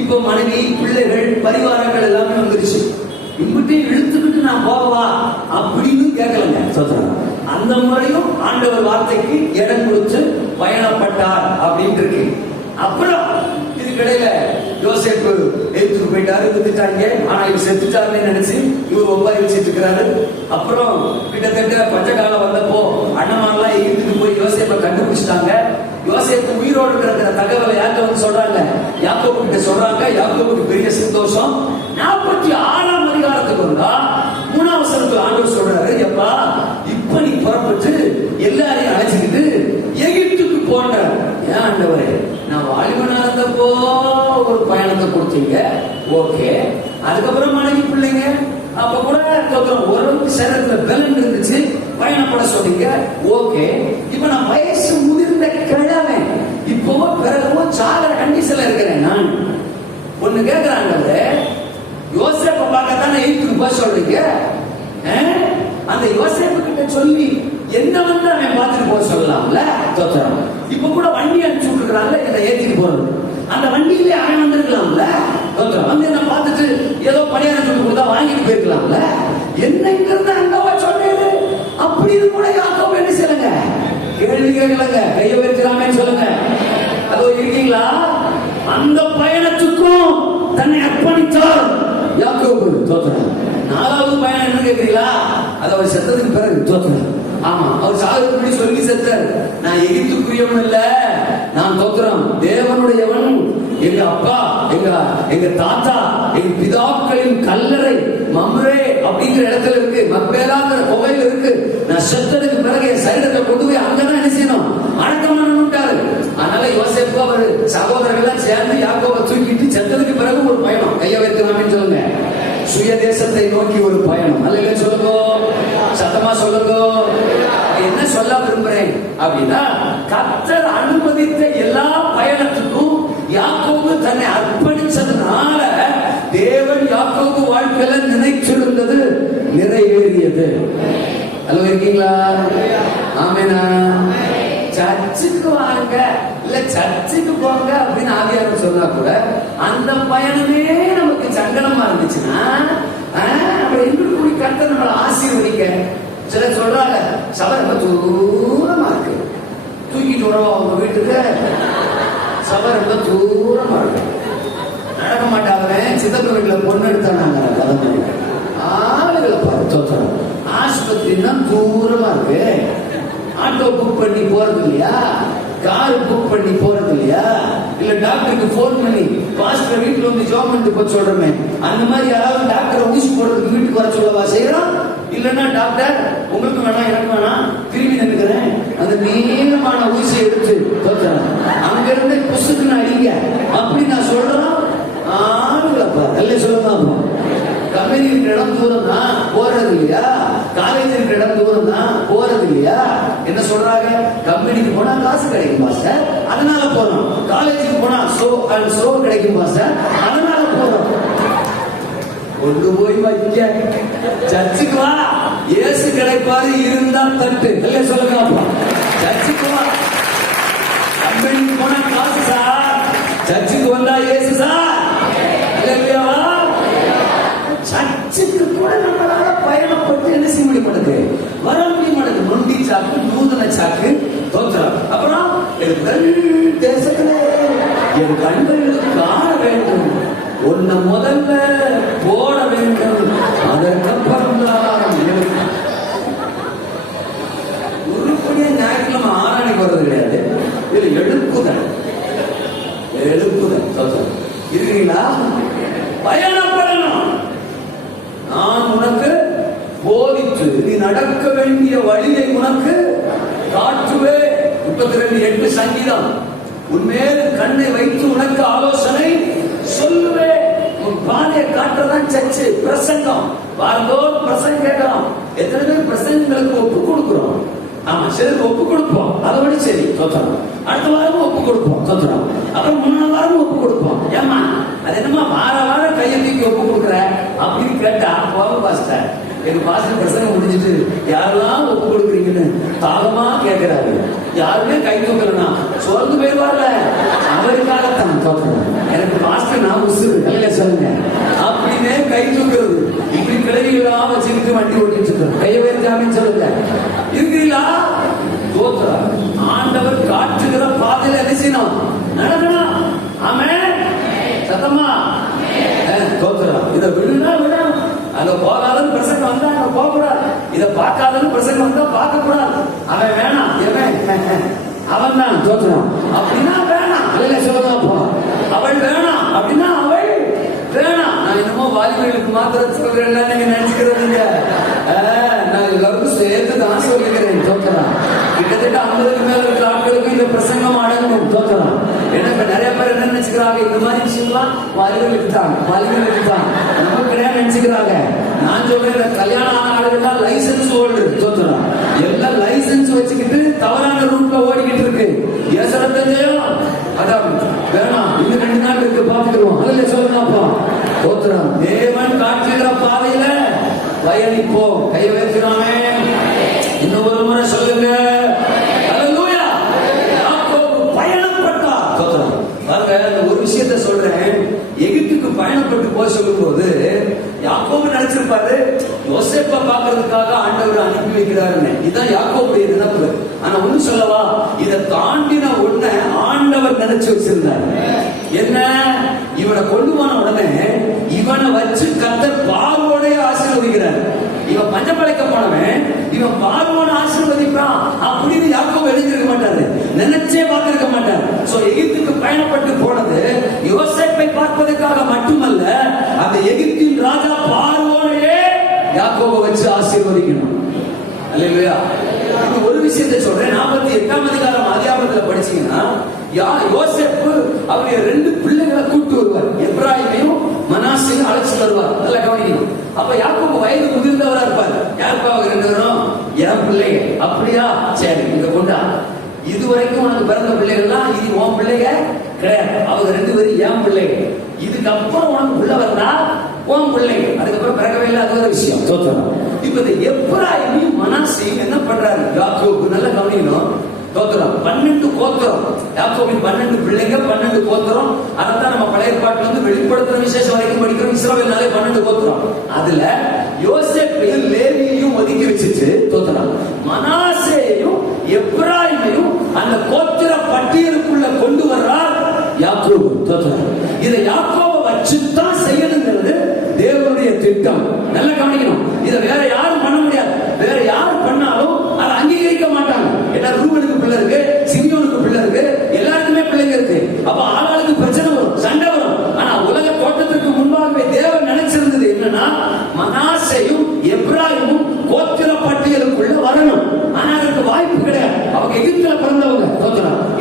இப்ப மனைவி, பிள்ளைகள், பரிவாரங்கள் எல்லாமே வந்துருச்சு. இப்படி இழுத்துக்கிட்டு நான் போவா அப்படின்னு கேட்கலங்க. அந்த முறையும் ஆண்டவர் வார்த்தைக்கு இடம் கொடுத்து பயணப்பட்டார் அப்படின்னு இருக்கு. அப்புறம் இதுக்கிடையில யோசேப்பு எடுத்துட்டு போயிட்டாரு, வித்துட்டாங்க. ஆனா இவர் செத்துட்டாருன்னு நினைச்சு இவர் ஒவ்வாரி வச்சுட்டு இருக்கிறாரு. அப்புறம் கிட்டத்தட்ட பஞ்ச காலம் வந்தப்போ அண்ணமாரெல்லாம் எகிப்துக்கு போய் யோசேப்பை கண்டுபிடிச்சிட்டாங்க. யோசேப்பு உயிரோடு இருக்கிற தகவலை யார்கிட்ட வந்து சொல்றாங்க? யாக்கோபு கிட்ட சொல்றாங்க. யாக்கோபுக்கு பெரிய சந்தோஷம். 46ஆம் அதிகாரத்துக்கு வந்தா 3ஆம் வசனத்துல ஆண்டவர் சொல்றாரு, எப்பா இப்ப நீ புறப்பட்டு எல்லாரையும் அழைச்சிக்கிட்டு எகிப்துக்கு போன்ற. ஏன் ஆண்டவரே, நான் வாலிபனா இருந்தப்போ ஒரு பயணத்தை கொடுத்தீங்க, ஓகே. அதுக்கப்புறம் மனைவி, பிள்ளைங்க, அப்ப கூட ஓரளவுக்கு சரீரத்துல பலன் இருந்துச்சு, பயணப்பட சொன்னீங்க, ஓகே. இப்ப நான் வயசு முதிர்ந்த கிழமை, இப்போ பிறகு சாகர கண்டிஷன்ல இருக்கிறேன். நான் ஒண்ணு கேட்கிறாங்க, யோசேப்பை பார்க்கத்தானே எகிப்துக்கு போக சொல்றீங்க. அந்த யோசேப்பு கிட்ட சொல்லி என்ன வந்து அவன் பார்த்துட்டு போக சொல்லலாம்ல. இப்ப கூட வண்டி அனுப்பிச்சு விட்டுருக்காங்க இதை ஏத்திட்டு போறது. அந்த வண்டியிலே அவன் வந்திருக்கலாம்ல. வந்து என்ன பார்த்துட்டு ஏதோ பணியாரம் சொல்லி கொடுத்தா வாங்கிட்டு போயிருக்கலாம்ல. என்னங்கிறது அங்கவா சொன்னது அப்படின்னு கூட யாக்கோபு என்ன செய்யலங்க, கேள்வி கேட்கலங்க. கையை வைக்கிறாமேன்னு சொல்லுங்க. அதோ இருக்கீங்களா? அந்த பயணத்துக்கும் தன்னை அர்ப்பணித்தார் யாக்கோபு. தோத்துறான். 4வது பயணம் என்ன கேட்கிறீங்களா? அது அவர் செத்ததுக்கு பிறகு. தோத்துறான். ஆமா, அவர் சாகுபடி சொல்லி செத்தார். நான் எகிப்துக்குரியவன் இல்ல, நான் தோத்துறேன் தேவனுடையவன். எங்க அப்பா, எங்க தாத்தா, எங்க பிதாக்களின் கல்லறை மம்ரே அப்படிங்கிற இடத்துல இருக்கு, மக்பேலாங்கிற கோவில் இருக்கு. நான் செத்ததுக்கு பிறகு என் சரீரத்தை கொண்டு போய் அங்கதான் என்ன செய்யணும், அடக்கம் பண்ணணும்ட்டாரு. அதனால யோசேப்பு அவர் சகோதரர்கள் சேர்ந்து யாக்கோபை தூக்கிட்டு செத்ததுக்கு பிறகு ஒரு பயணம். கைய வைக்கலாம்னு சொல்லுங்க. சுய தேசத்தை நோக்கி ஒரு பயணம். அல்ல சொல்லுங்க, சத்தமா சொல்லுங்க. என்ன சொல்ல விரும்புறேன் அப்படின்னா, கர்த்தர் அனுமதித்த எல்லா பயணத்துக்கும் யாக்கோபு தன்னை அர்ப்பணிச்சதுனால தேவன் யாக்கோபு வாழ்க்கையில நினைச்சிருந்தது நிறைவேறியது. அல்ல இருக்கீங்களா? ஆமெனா? சர்ச்சுக்கு வாங்க, இல்ல சர்ச்சுக்கு போங்க அப்படின்னு ஆவியானவர் சொன்னா கூட அந்த பயணமே நமக்கு சங்கடமா இருந்துச்சுன்னா, நம்ம எங்க கூடி கர்த்தர் நம்மளை ஆசீர்வதிக்க சிலர் சொல்றாங்க சபை ரொம்ப தூரமா இருக்கு, தூக்கிட்டு வரவா உங்க வீட்டுக்கு, சபை ரொம்ப தூரமா இருக்கு, நடக்க மாட்டாங்க. சிதம்பரம் வீட்டுல பொண்ணு எடுத்தாங்க கதம்பு ஆளுகளை பார்த்தோம். ஆஸ்பத்திரினா தூரமா இருக்கு, ஆட்டோ புக் பண்ணி போறது இல்லையா, கார் புக் பண்ணி போறது இல்லையா, இல்ல டாக்டருக்கு போன் பண்ணி பாஸ்டர் வீட்டுல வந்து ஜாப் பண்ணிட்டு போய் சொல்றமே, அந்த மாதிரி யாராவது டாக்டரை ஊசி போடுறதுக்கு வீட்டுக்கு வர சொல்லவா செய்யறோம்? இல்லன்னா டாக்டர் உங்களுக்கு வேணாம் எனக்கு வேணாம் திரும்பி நினைக்கிறேன் அந்த நீளமான ஊசி எடுத்து அங்க இருந்து புசுக்குன்னு அடிங்க அப்படி நான் சொல்றேன். ஆளுங்களப்பா நல்ல சொல்லுங்க. கம்பெனி இருக்கிற இடம் தூரம் தான் போறது இல்லையா, காலேஜ் இருக்கிற இடம் தூரம் தான் போறது இல்லையா. என்ன சொல்றாங்க, கம்பெனிக்கு போனா காசு கிடைக்கும் மாஸ்டர் அதனால போறோம், காலேஜுக்கு போனா சோ கிடைக்கும் மாஸ்டர் அதனால போறோம். கொண்டு போய் வைக்க சர்ச்சுக்கு வா, இயேசு கிடைப்பாரு இருந்தா தட்டு இல்ல சொல்லுங்க. சர்ச்சுக்கு வா, கம்பெனிக்கு போனா காசு சார், சர்ச்சுக்கு வந்தா இயேசு சார். சர்ச்சுக்கு கூட நம்மளால பயணப்பட்டு என்ன செய்ய முடிய மாட்டேங்குது, வர முடிய மாட்டேங்குது. நொண்டி சாக்கு நூதன சாக்கு தோற்றம். அப்புறம் தேசத்திலே என் கண்களுக்கு காண வேண்டும், உன்னை முதல்ல போட வேண்டும், அதற்கப்புறம் தான் உருப்படியா ஞாயிற்றுக்கிழமை ஆராய்ச்சி வர்றது கிடையாது. இதுல எழுப்புதல் இருக்கிறீங்களா? பயணப்படணும். நான் உனக்கு போதித்து நீ நடக்க வேண்டிய வழியை உனக்கு காட்டுவே. 32:8 சங்கீதம். உன்மேல் கண்ணை வைத்து உனக்கு ஆலோசனை சொல்லுவே. உன் பாதையை காட்டுறதான் சர்ச்சு பிரசங்கம். வாரந்தோறும் பிரசங்கம் கேட்கலாம். எத்தனை பேர் பிரசங்களுக்கு ஒப்பு கொடுக்கிறோம்? ஆமா, சிலருக்கு ஒப்பு கொடுப்போம், அதோட சரி தோற்றணும். அடுத்த வாரம் ஒப்பு கொடுப்போம், தோற்றணும். அப்புறம் 3 வாரம் ஒப்பு கொடுப்போம். ஏமா அது என்னமா வாரம் கையை தூக்கி ஒப்பு கொடுக்குற அப்படின்னு கேட்டா போக பாஸ்டர் எங்க பாஸ்டர் பிரசங்கம் முடிஞ்சிட்டு யாரெல்லாம் ஒப்பு கொடுக்குறீங்கன்னு தாகமா கேட்கிறாரு. யாருமே கை தூக்கலன்னா சோர்ந்து போயிடுவார்ல, அவருக்காகத்தான் தோற்றணும். எனக்கு பாஸ்டர் நான் உசுறு இல்ல சொல்லுங்க அப்படின்னு கை தூக்குறது. இப்படி கிளவிகளா வச்சுக்கிட்டு வண்டி ஓட்டிட்டு இருக்கோம். கையை வைக்காமன்னு சொல்லுங்க. இருக்கிறீங்களா? தோத்துறா. ஆண்டவர் காட்டுகிற பாதையில என்ன செய்யணும்? நடக்கணும். ஆமென். சத்தமா தோத்துறா. இதை விடுனா விட, அங்க போகாதன்னு பிரசங்கம் வந்தா அங்க போக கூடாது, இதை பார்க்காதன்னு பிரசங்கம் வந்தா பார்க்க கூடாது. அவன் வேணாம், அவன் தான் தோத்துறான் அப்படின்னா வேணாம் இல்ல சொல்லுங்க. அவள் வேணாம் அப்படின்னா அவள் வேணாம். நான் என்னமோ வாலிபர்களுக்கு மாத்திரம் சொல்றேன் நீங்க நினைச்சுக்கிறதுங்க. நான் எல்லாருக்கும் சேர்த்து தான் சொல்லிக்கிறேன். தோக்கலாம் கிட்டத்தட்ட 50க்கு மேல இருக்கிற ஆட்களுக்கு இந்த பிரசங்கம் அடங்கும். தோக்கலாம். ஏன்னா இப்ப நிறைய பேர் என்ன நினைச்சுக்கிறாங்க, இந்த மாதிரி விஷயம்லாம் வாலிபர்களுக்கு தான் நம்ம கிடையாது நினைச்சுக்கிறாங்க. நான் சொல்றேன், கல்யாணம் ஆன ஆளுகள்லாம் லைசன்ஸ் ஹோல்டர். தோக்கலாம். எல்லாம் லைசன்ஸ் வச்சுக்கிட்டு தவறான ரூட்ல ஓடிக்கிட்டு இருக்கு. ஏசரத்தையும் அதான் வேணாம், இன்னும் 2 நாள் இருக்கு பாத்துக்கிறோம். அதுல சொல்லுங்கப்பா தோத்துறோம். தேவன் காட்டுகிற பாதையில பயணிப்போம். கையை வைக்கிறாமே. இன்னும் ஒரு முறை சொல்லுங்க. ஹல்லேலூயா. யாக்கோபு பயணப்பட்டார். தோத்துறோம். பாருங்க, ஒரு விஷயத்தை சொல்றேன். எகிப்துக்கு பயணப்பட்டு போய் சொல்லும் போது யாக்கோபு நினைச்சிருப்பாரு யோசேப்பை பார்க்கறதுக்காக ஆண்டவர் அனுப்பி வைக்கிறாருன்னு. இதுதான் யாக்கோபுடைய நினைப்பு. ஆனா ஒண்ணு சொல்லவா, இதை தாண்டின உடனே ஆண்டவர் நினைச்சு வச்சிருந்தார். என்ன? இவனை கொண்டு போன உடனே இவனை வச்சு கர்த்தர் பார்வோடைய ஆசீர்வதிக்கிறார். இவன் பஞ்சப்படைக்க போனவன், இவன் பார்வோன ஆசீர்வதிப்பான் அப்படின்னு யாக்கோபு எழுதிருக்க மாட்டாரு, நினைச்சே பார்த்திருக்க மாட்டார். சோ எகிப்துக்கு பயணப்பட்டு போனது யோசேப்பை பார்ப்பதற்காக மட்டுமல்ல, அந்த எகிப்தின் ராஜா பார்வோனையே யாக்கோபை வச்சு ஆசீர்வதிக்கணும். அல்லேலூயா. ஒரு விஷயத்தை சொல்றேன். 48ஆம் அதிகாரம் ஆதியாகமத்துல படிச்சீங்கன்னா யோசேப்பு அவருடைய 2 பிள்ளைகளை கூட்டு வருவார். எப்ராயிமையும் மனாசையும் அழைச்சு வருவார். நல்லா கவனிக்கணும். அப்ப யாக்கோபு வயது முதிர்ந்தவரா இருப்பார். யாருப்பா அவங்க 2 பேரும்? என் பிள்ளைங்க. அப்படியா? சரி, இங்க கொண்டா. இதுவரைக்கும் உனக்கு பிறந்த பிள்ளைகள்லாம் இது உன் பிள்ளைங்க கிடையாது, அவங்க 2 பேரும் என் பிள்ளைங்க. இதுக்கப்புறம் உனக்கு பிள்ளை வந்தா உன் பிள்ளைங்க, அதுக்கப்புறம் பிறக்கவே இல்லை, அது ஒரு விஷயம். தோற்றணும். இப்ப இந்த எப்ராயிமையும் மனாசையும் என்ன பண்றாரு யாக்கோபு? நல்லா கவனிக்கணும். தோத்திரம் 12 கோத்திரம். யாக்கோபின் 12 பிள்ளைங்க, 12 கோத்திரம். அதான் நம்ம பழைய ஏற்பாட்டுல வந்து வெளிப்படுத்துற விசேஷம் வரைக்கும் படிக்கிறோம். இஸ்ரவேல்னாலே 12 கோத்திரம். அதுல யோசேப்பையும் லேவியையும் ஒதுக்கி வச்சுட்டு தோத்திரம் இதை யாக்கோபை வச்சுதான் செய்யணுங்கிறது தேவனுடைய திட்டம். நல்லா கவனிக்கணும். இதை வேற யாரும் பண்ண முடியாது. வேற யாரும் பண்ணாலும் அதை அங்கீகரிக்க மாட்டாங்க. ஏன்னா ரூபனுக்கு பிள்ளை இருக்கு, சிமியோனுக்கு பிள்ளை இருக்கு, எல்லாருக்குமே பிள்ளைங்க இருக்கு. அப்ப ஆளாளுக்கு பிரச்சனை வரும், சண்டை வரும். ஆனா உலக தோட்டத்திற்கு முன்பாகவே தேவன் நினைச்சிருந்தது என்னன்னா, மனாசேயும் எப்ராயிமும் கோத்திர பட்டியலுக்குள்ள வரணும். ஆனா அதுக்கு வாய்ப்பு கிடையாது. அவங்க எகிப்துல பிறந்தவங்க.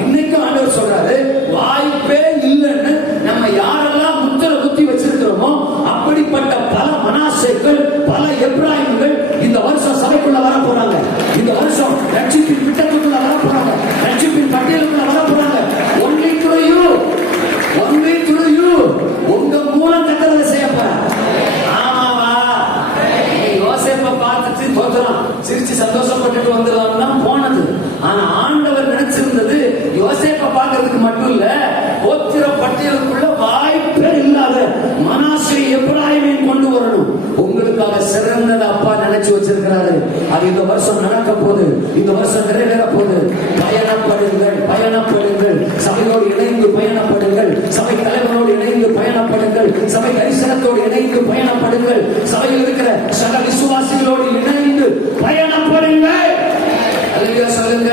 இன்னைக்கும் ஆண்டவர் சொல்றாரு, வாய்ப்பே இல்லைன்னு நம்ம யாரெல்லாம் முத்திர குத்தி வச்சிருக்கிறோமோ அப்படிப்பட்ட பல மனாசேக்கள், பல எப்ராயிம்கள் இந்த வருஷம் சபைக்குள்ள வர போறாங்க. இந்த வருஷம் ரட்சிப்பின் திட்டத்துக்குள்ள வர போறாங்க. ரட்சிப்பின் பட்டியலுக்குள்ள வர போறாங்க. Only to you, only to you. உங்க மூலம் கட்டளை செய்யப்போறாங்க. ஆமாவா? யோசேப்பை பார்த்துட்டு தோற்றலாம், சிரிச்சு சந்தோஷப்பட்டுட்டு வந்துடலாம்னா போனது. ஆனா ஆண்டவர் நினைச்சிருந்தது யோசேப்பை பார்க்கறதுக்கு மட்டும் இல்ல, கோத்திர பட்டியலுக்குள்ள வாய்ப்பே இல்லாத மனாசே எப்ராயிமையும் கொண்டு வரணும். உங்களுக்காக சிறந்தது அப்பா நினைச்சு வச்சிருக்கிறாரு. அது இந்த வருஷம் நடக்க போகுது. இந்த வருஷம் நிறைவேற போகுது. பயணப்படுங்கள், பயணப்படுங்கள். சபையோடு இணைந்து பயணப்படுங்கள். சபை தலைவரோடு இணைந்து பயணப்படுங்கள். சபை தரிசனத்தோடு இணைந்து பயணப்படுங்கள். சபையில் இருக்கிற சக விசுவாசிகளோடு இணைந்து பயணப்படுங்கள். சொல்லுங்க.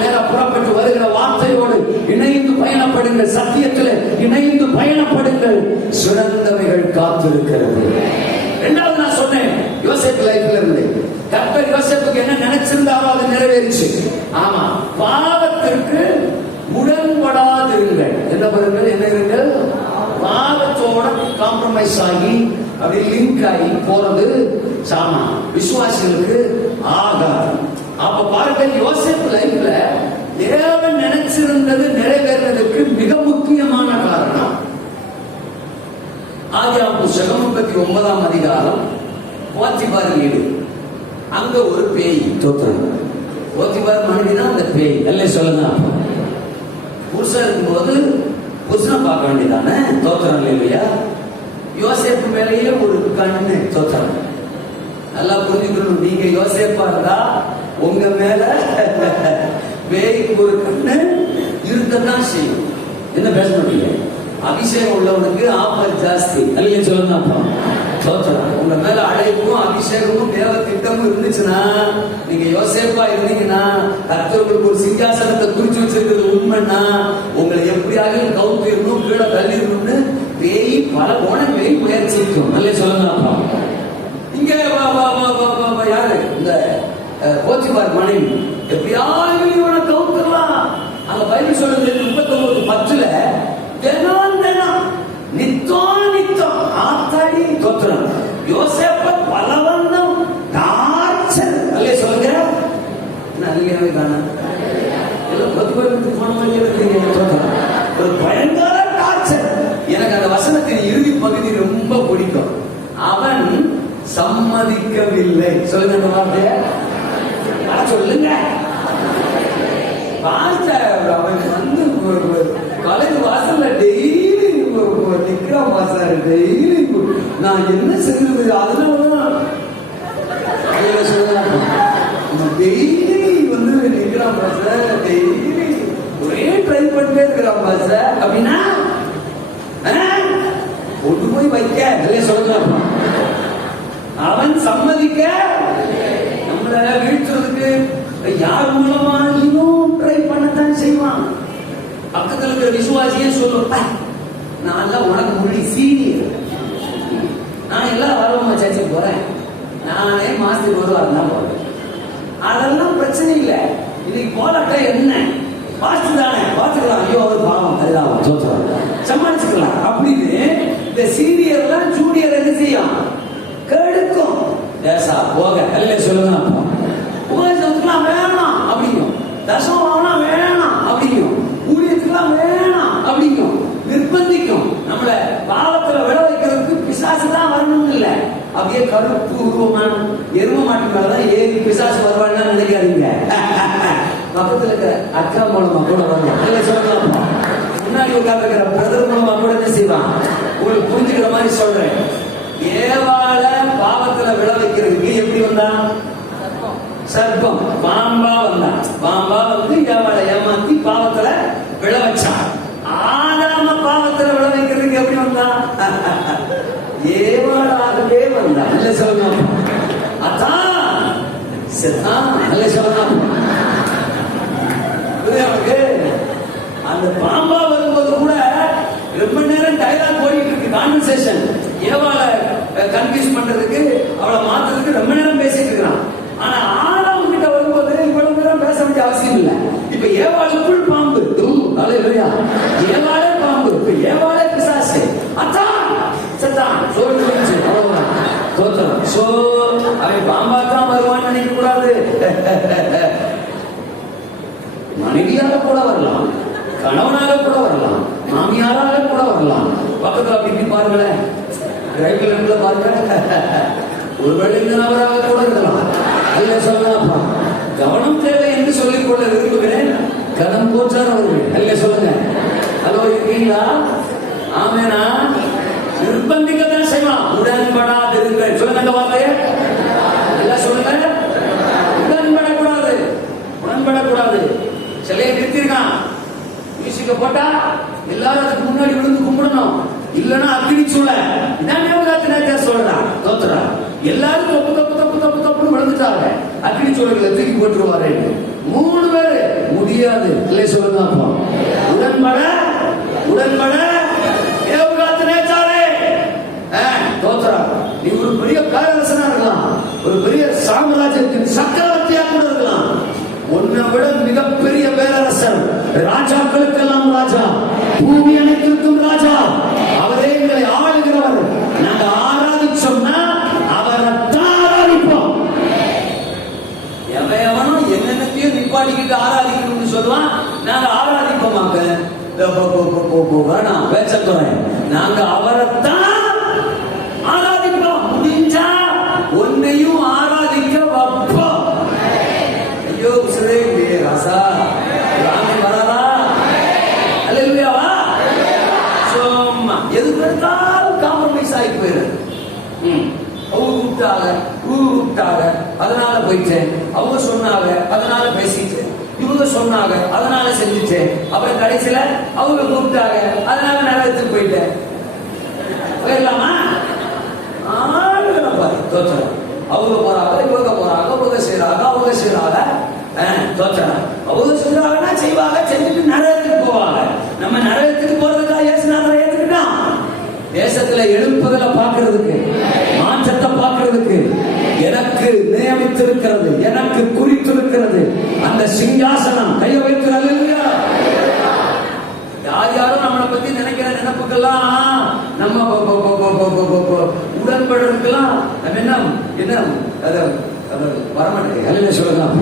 நேரம் புறப்பட்டு வருகிற வார்த்தையோடு இணைந்து பயணப்படுங்கள். சத்தியத்தில் இணைந்து பயணப்படுங்கள். சிறந்தவைகள் காத்திருக்கிறது. இரண்டாவது நான் சொன்னேன், யோசேப்பு லைஃப்ல இருந்து கர்த்தர் யோசேப்புக்கு என்ன நினைச்சிருந்தாரோ அது நிறைவேறிச்சு. ஆமா, பாவத்திற்கு உடன்படாதிருங்கள். என்ன பண்ணுங்கள்? என்ன இருங்கள்? பாவத்தோட காம்ப்ரமைஸ் ஆகி அப்படி லிங்க் ஆகி போறது சாமா விசுவாசிகளுக்கு ஆகாது. அப்ப பாருங்க, யோசேப்பு லைஃப்ல தேவன் நினைச்சிருந்தது நிறைவேறதுக்கு மிக முக்கியமான காரணம், ஆதியாகமம் புத்தகம் 39ஆம் அதிகாரம் போத்திபார் வீடு. அங்க ஒரு பேய் தோற்றம். போத்திபார் மனைவிதான் அந்த பேய். எல்லாம் சொல்லுங்க. புருஷன் இருக்கும்போது புருஷனை பார்க்க வேண்டியதானே, தோற்றம் இல்லையா? யோசேப்பு மேலேயே ஒரு கண்ணு தோற்றம். நல்லா புரிஞ்சுக்கணும். நீங்க யோசேப்பா இருந்தா உங்க மேல பேய்க்கு ஒரு கண்ணு இருக்கத்தான் செய்யும். என்ன பேச முடியல? அபிஷேகம் உள்ளவனுக்கு ஆபத்து ஜாஸ்தி. அல்ல சொல்லுங்க. உங்க மேல அழைப்பும் அபிஷேகமும் தேவ திட்டமும் இருந்துச்சுன்னா, நீங்க யோசேப்பா இருந்தீங்கன்னா, கர்த்தருக்கு ஒரு சிங்காசனத்தை குறிச்சு வச்சிருக்கிறது உண்மைன்னா, உங்களை எப்படியாக கவுத்திரணும், கீழே தள்ளிடணும்னு பேய் பல போன பேய் முயற்சிக்கும். நல்ல சொல்லுங்க. இங்க யாரு? இந்த போத்திபார் மனைவி எப்படியாவது இவனை கவுத்தரலாம். அந்த பைபிள் சொல்றது 39:10 தினம் தினம் நித்தம் நித்தம் ஆத்தாடி தோற்றம் யோசேப்பை பலவந்தம் டார்ச்சர். அல்ல சொல்லுங்க. நல்லவே காண போன மாதிரி ஒரு பயங்கர டார்ச்சர். எனக்கு அந்த வசனத்தின் இறுதி பகுதி ரொம்ப பிடிக்கும். அவன் சம்மதிக்கவில்லை. சொல்லுங்க அந்த வார்த்தைய சொல்லுங்க. அவன் வந்து காலேஜ் வாசல்ல டெய்லி நிக்கிறான் பாசாரு. டெய்லி நான் என்ன செய்யறது? அதனாலதான் டெய்லி வந்து நிக்கிறான் பாசார். டெய்லி ஒரே ட்ரை பண்ணிட்டே இருக்கிறான் பாசார். அப்படின்னா கொண்டு போய் வைக்க சொல்லலாம். அவன் சம்மதிக்க, நம்மள வீழ்த்துறதுக்கு யார் மூலமா இன்னும் ட்ரை பண்ணத்தான் செய்வான். பக்கத்துல இருக்கிற விசுவாசியே சொல்லும், நான் உனக்கு முன்னாடி சீனியர், நான் எல்லாம் வரவமா சர்ச்சைக்கு போறேன், நானே மாசத்துக்கு வருவாருன்னா போறேன். அதெல்லாம் பிரச்சனை இல்லை. இன்னைக்கு போராட்ட என்ன பாஸ்ட் தானே, பாத்துக்கலாம். ஐயோ அவர் பாவம், அதுதான் சமாளிச்சுக்கலாம் அப்படின்னு இந்த சீனியர்லாம் ஜூனியர் என்ன செய்யும்? கெடுக்கும். தேசா போக அல்ல சொல்லுங்க. உபதேசத்துக்குலாம் வேணாம் அப்படிங்கும். தசம் வேணாம் அப்படிங்கும். ஊழியத்துக்குலாம் வேணாம் அப்படிங்கும். நிர்பந்திக்கும். நம்மள பாவத்துல விட வைக்கிறதுக்கு பிசாசு தான் வரணும் இல்ல. அப்படியே கருப்பு உருவமான எரும மாட்டு மேலதான் ஏறி பிசாசு வருவான்னு நினைக்காதீங்க. பக்கத்துல இருக்கிற அக்கா மூலமா கூட வரணும். அல்ல சொல்லலாம். முன்னாடி உட்கார்ந்து இருக்கிற பிரதர் மூலமா கூட என்ன செய்வான்? உங்களுக்கு புரிஞ்சுக்கிற மாதிரி சொல்றேன். ஏவாள பாவத்துல விழ வைக்கிறதுக்கு எப்படி வந்தான்? சர்ப்பம் பாம்பா வந்தான். பாம்பா வந்து ஏவாளை ஏமாத்தி பாவத்துல விழ வச்சான். ஆதாம ஏவாளாகவே வந்தான். நல்ல சொல்லலாம். அதான் செத்தான். நல்ல சொல்லலாம். அந்த பாம்பா வரும்போது கூட ரொம்ப நேரம் டைலாக் ஓடிட்டு இருக்கு, கான்வர்சேஷன். ஏவாளை கன்ஃபியூஸ் பண்றதுக்கு, அவளை மாத்துறதுக்கு ரொம்ப நேரம் பேசிட்டு இருக்கிறான். ஆனா ஆதாம் கிட்ட வரும்போது இவ்வளவு நேரம் பேச வேண்டிய அவசியம் இல்லை. இப்ப ஏவாளுக்குள் பாம்பு. அல்லேலூயா. ஏவாளே பாம்பு, இப்ப ஏவாளே பிசாசு. அதான் சத்தான் சொல்லிச்சு. அவ்வளவுதான். தோற்றம். சோ அவன் பாம்பா தான் வருவான்னு நினைக்க கூடாது. மனைவியாக கூட வரலாம், கணவனாக கூட வரலாம், மாமியாராக கூட வரலாம். பக்கத்துல அப்படி பாருங்களேன், ரைட்ல பாருங்க. ஒருவேளை நபராக கூட இருக்கலாம். அல்ல சொல்லலாம். கவனம் தேவை என்று சொல்லிக் கொள்ள விரும்புகிறேன். கடன் போற்றார் அவர்கள். அல்ல சொல்லுங்க. ஹலோ, இருக்கீங்களா? ஆமேனா? நிர்பந்திக்கத்தான் செய்வான். உடன்படாதிருங்கள். சொல்லுங்க அந்த வார்த்தையை. எல்லாம் சொல்லுங்க. உடன்படக்கூடாது, உடன்படக்கூடாது. சிலையை நிறுத்திருக்கான். மியூசிக்க போட்டா எல்லாரும் அதுக்கு முன்னாடி விழுந்து கும்பிடணும், இல்லன்னா அக்னி சூழ. இதான் சொல்றான். தோத்துறா. எல்லாரும் தப்பு தப்பு தப்பு தப்பு தப்புன்னு விழுந்துட்டாங்க. அக்னி சூழல்களை தூக்கி போட்டுருவாரு. 3 பேரு முடியாது. இல்லை சொல்லுங்க. அப்போ உடன்பட உடன்பட தோத்துறா. நீ ஒரு பெரிய பேரரசனா இருக்கலாம், ஒரு பெரிய சாம்ராஜ்யத்தின் சக்கரவர்த்தியா கூட இருக்கலாம். உன்னை விட மிகப்பெரிய பேரரசர், ராஜாக்களுக்கெல்லாம் ராஜா, பூமி அனைத்திற்கும் ராஜா, அவரே எங்களை ஆளுகிறவர். நாங்க ஆராதிச்சோம்னா அவரை தான் ஆராதிப்போம். எவனும் என்னென்னத்தையும் நிப்பாட்டிக்கிட்டு ஆராதிக்கணும்னு சொல்லுவான். நாங்க ஆராதிப்போமாக்க வேணாம் பேச்சத்துறேன். நாங்க அவரைத்தான் ஆராதிப்போம். முடிஞ்சா உன்னையும் ஆராதிக்க வைப்போம். ஐயோ உசுரே ராசா வராதா? அல்லேலூயாவா? சும்மா எதுக்கு எடுத்தாலும் காம்ப்ரமைஸ் ஆகி போயிரு. அவங்க கூப்பிட்டாங்க அதனால போயிட்டேன், அவங்க சொன்னாங்க அதனால பேசிட்டேன், இவங்க சொன்னாங்க அதனால செஞ்சுட்டேன், அப்புறம் கடைசியில அவங்க கூப்பிட்டாங்க அதனால நிறைவேற்றி போயிட்டேன். போயிடலாமா? ஆளுகளை பாரு. தோற்றம். அவங்க போறாங்க, இவங்க போறாங்க, இவங்க செய்யறாங்க, அவங்க செய்யறாங்க. தோற்றம். அவங்க செய்யறாங்கன்னா செய்வாங்க, செஞ்சுட்டு நரகத்துக்கு போவாங்க. நம்ம நரகத்துக்கு போறதுக்காக இயேசுநாதரை ஏத்துக்கிட்டான். தேசத்துல எழுப்புதலை பார்க்கிறதுக்கு, மாற்றத்தை பார்க்கிறதுக்கு எனக்கு நியமித்திருக்கிறது, எனக்கு குறித்திருக்கிறது அந்த சிங்காசனம். கையை வைக்கிறது இல்லையா? யார் யாரும் நம்மளை பத்தி நினைக்கிற நினைப்புக்கெல்லாம் நம்ம உடன்படுறதுக்கெல்லாம் நம்ம என்ன வரமாட்டேங்க. அல்ல சொல்லலாம்.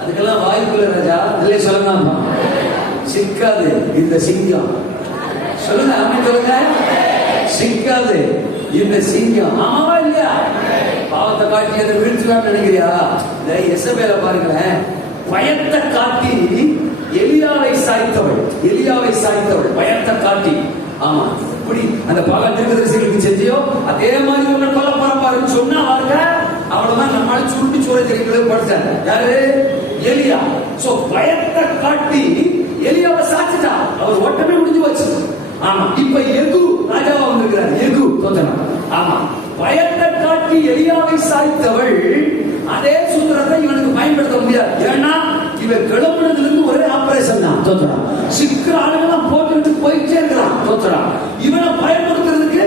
அதுக்கெல்லாம் வாய்ப்பு இல்லை ராஜா. அல்ல சொல்லலாம். சிக்காது இந்த சிங்கம். சொல்லுங்க. அப்படி சொல்லுங்க. சிக்காது இந்த சிங்கம். ஆமாவா இல்லையா? பாவத்தை காட்டி அதை வீழ்த்தலாம்னு நினைக்கிறியா? இந்த எசபேல பாருங்களேன். பயத்தை காட்டி எலியாவை சாய்த்தவள், எலியாவை சாய்த்தவள் பயத்தை காட்டி. ஆமா, இப்படி அந்த பாவ தீர்க்கதரிசிகளுக்கு செஞ்சியோ அதே மாதிரி உங்களை கொல்ல போறாருன்னு சொன்னா பாருங்க, அவ்வளவுதான். நம்மளால சுருட்டி சூழ தெரிவிக்கிறது படுத்தாங்க. யாரு? எலியா. சோ பயத்தை காட்டி எலியாவை சாய்ச்சிட்டா. அவர் ஓட்டமே முடிஞ்சு வச்சு. ஆமா, இப்ப எகு ராஜாவா வந்திருக்கிறார். எகு தோத்தனா. ஆமா, பயத்தை காட்டி எலியாவை சாய்த்தவள் அதே சூத்திரத்தை இவனுக்கு பயன்படுத்த முடியாது. ஏன்னா இவன் கிளம்புனதுல இருந்து ஒரே ஆபரேஷன் தான். தோத்துறா. சிக்கிற ஆளுங்கெல்லாம் போட்டுட்டு போயிட்டே இருக்கிறான். தோத்துறா. இவனை பயன்படுத்துறதுக்கு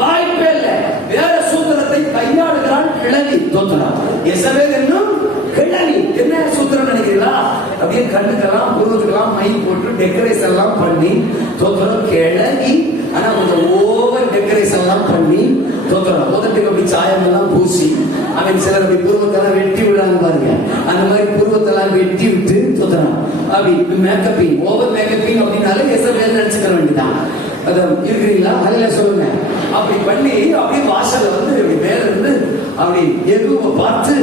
வாய்ப்பே இல்லை. வேற சூத்திரத்தை கையாளுகிறான் கிழவி. தோத்துறா. எசபேல் என்னும் கிழவி. என்ன சூத்திரம் நினைக்கிறீங்களா? அப்படியே கண்ணுக்கெல்லாம் புருவத்துக்கெல்லாம் மை போட்டு டெக்கரேஷன் எல்லாம் பண்ணி தோத்துறோம். கிழவி. ஆனா கொஞ்சம் ஓவர் டெக்கரேஷன் எல்லாம் பண்ணி தோத்துறோம். முதட்டுக்கு அப்படி சாயம் எல்லாம் பூசி, அவன் சிலர் அப்படி புருவத்தெல்லாம் வெட்டி விடாங்க பாருங்க. அந்த மாதிரி புருவத்தெல்லாம் வெட்டி விட்டு தோத்துறோம். அப்படி மேக்கப்பிங், ஓவர் மேக்கப்பிங் அப்படின்னாலே எசபேல் நினைச்சுக்க வேண்டியதான். அதை இருக்கிறீங்களா? அதில் சொல்லுங்க. அப்படி பண்ணி அப்படியே வாசல்ல வந்து அப்படி மேல இருந்து அப்படி எதுவும் பார்த்து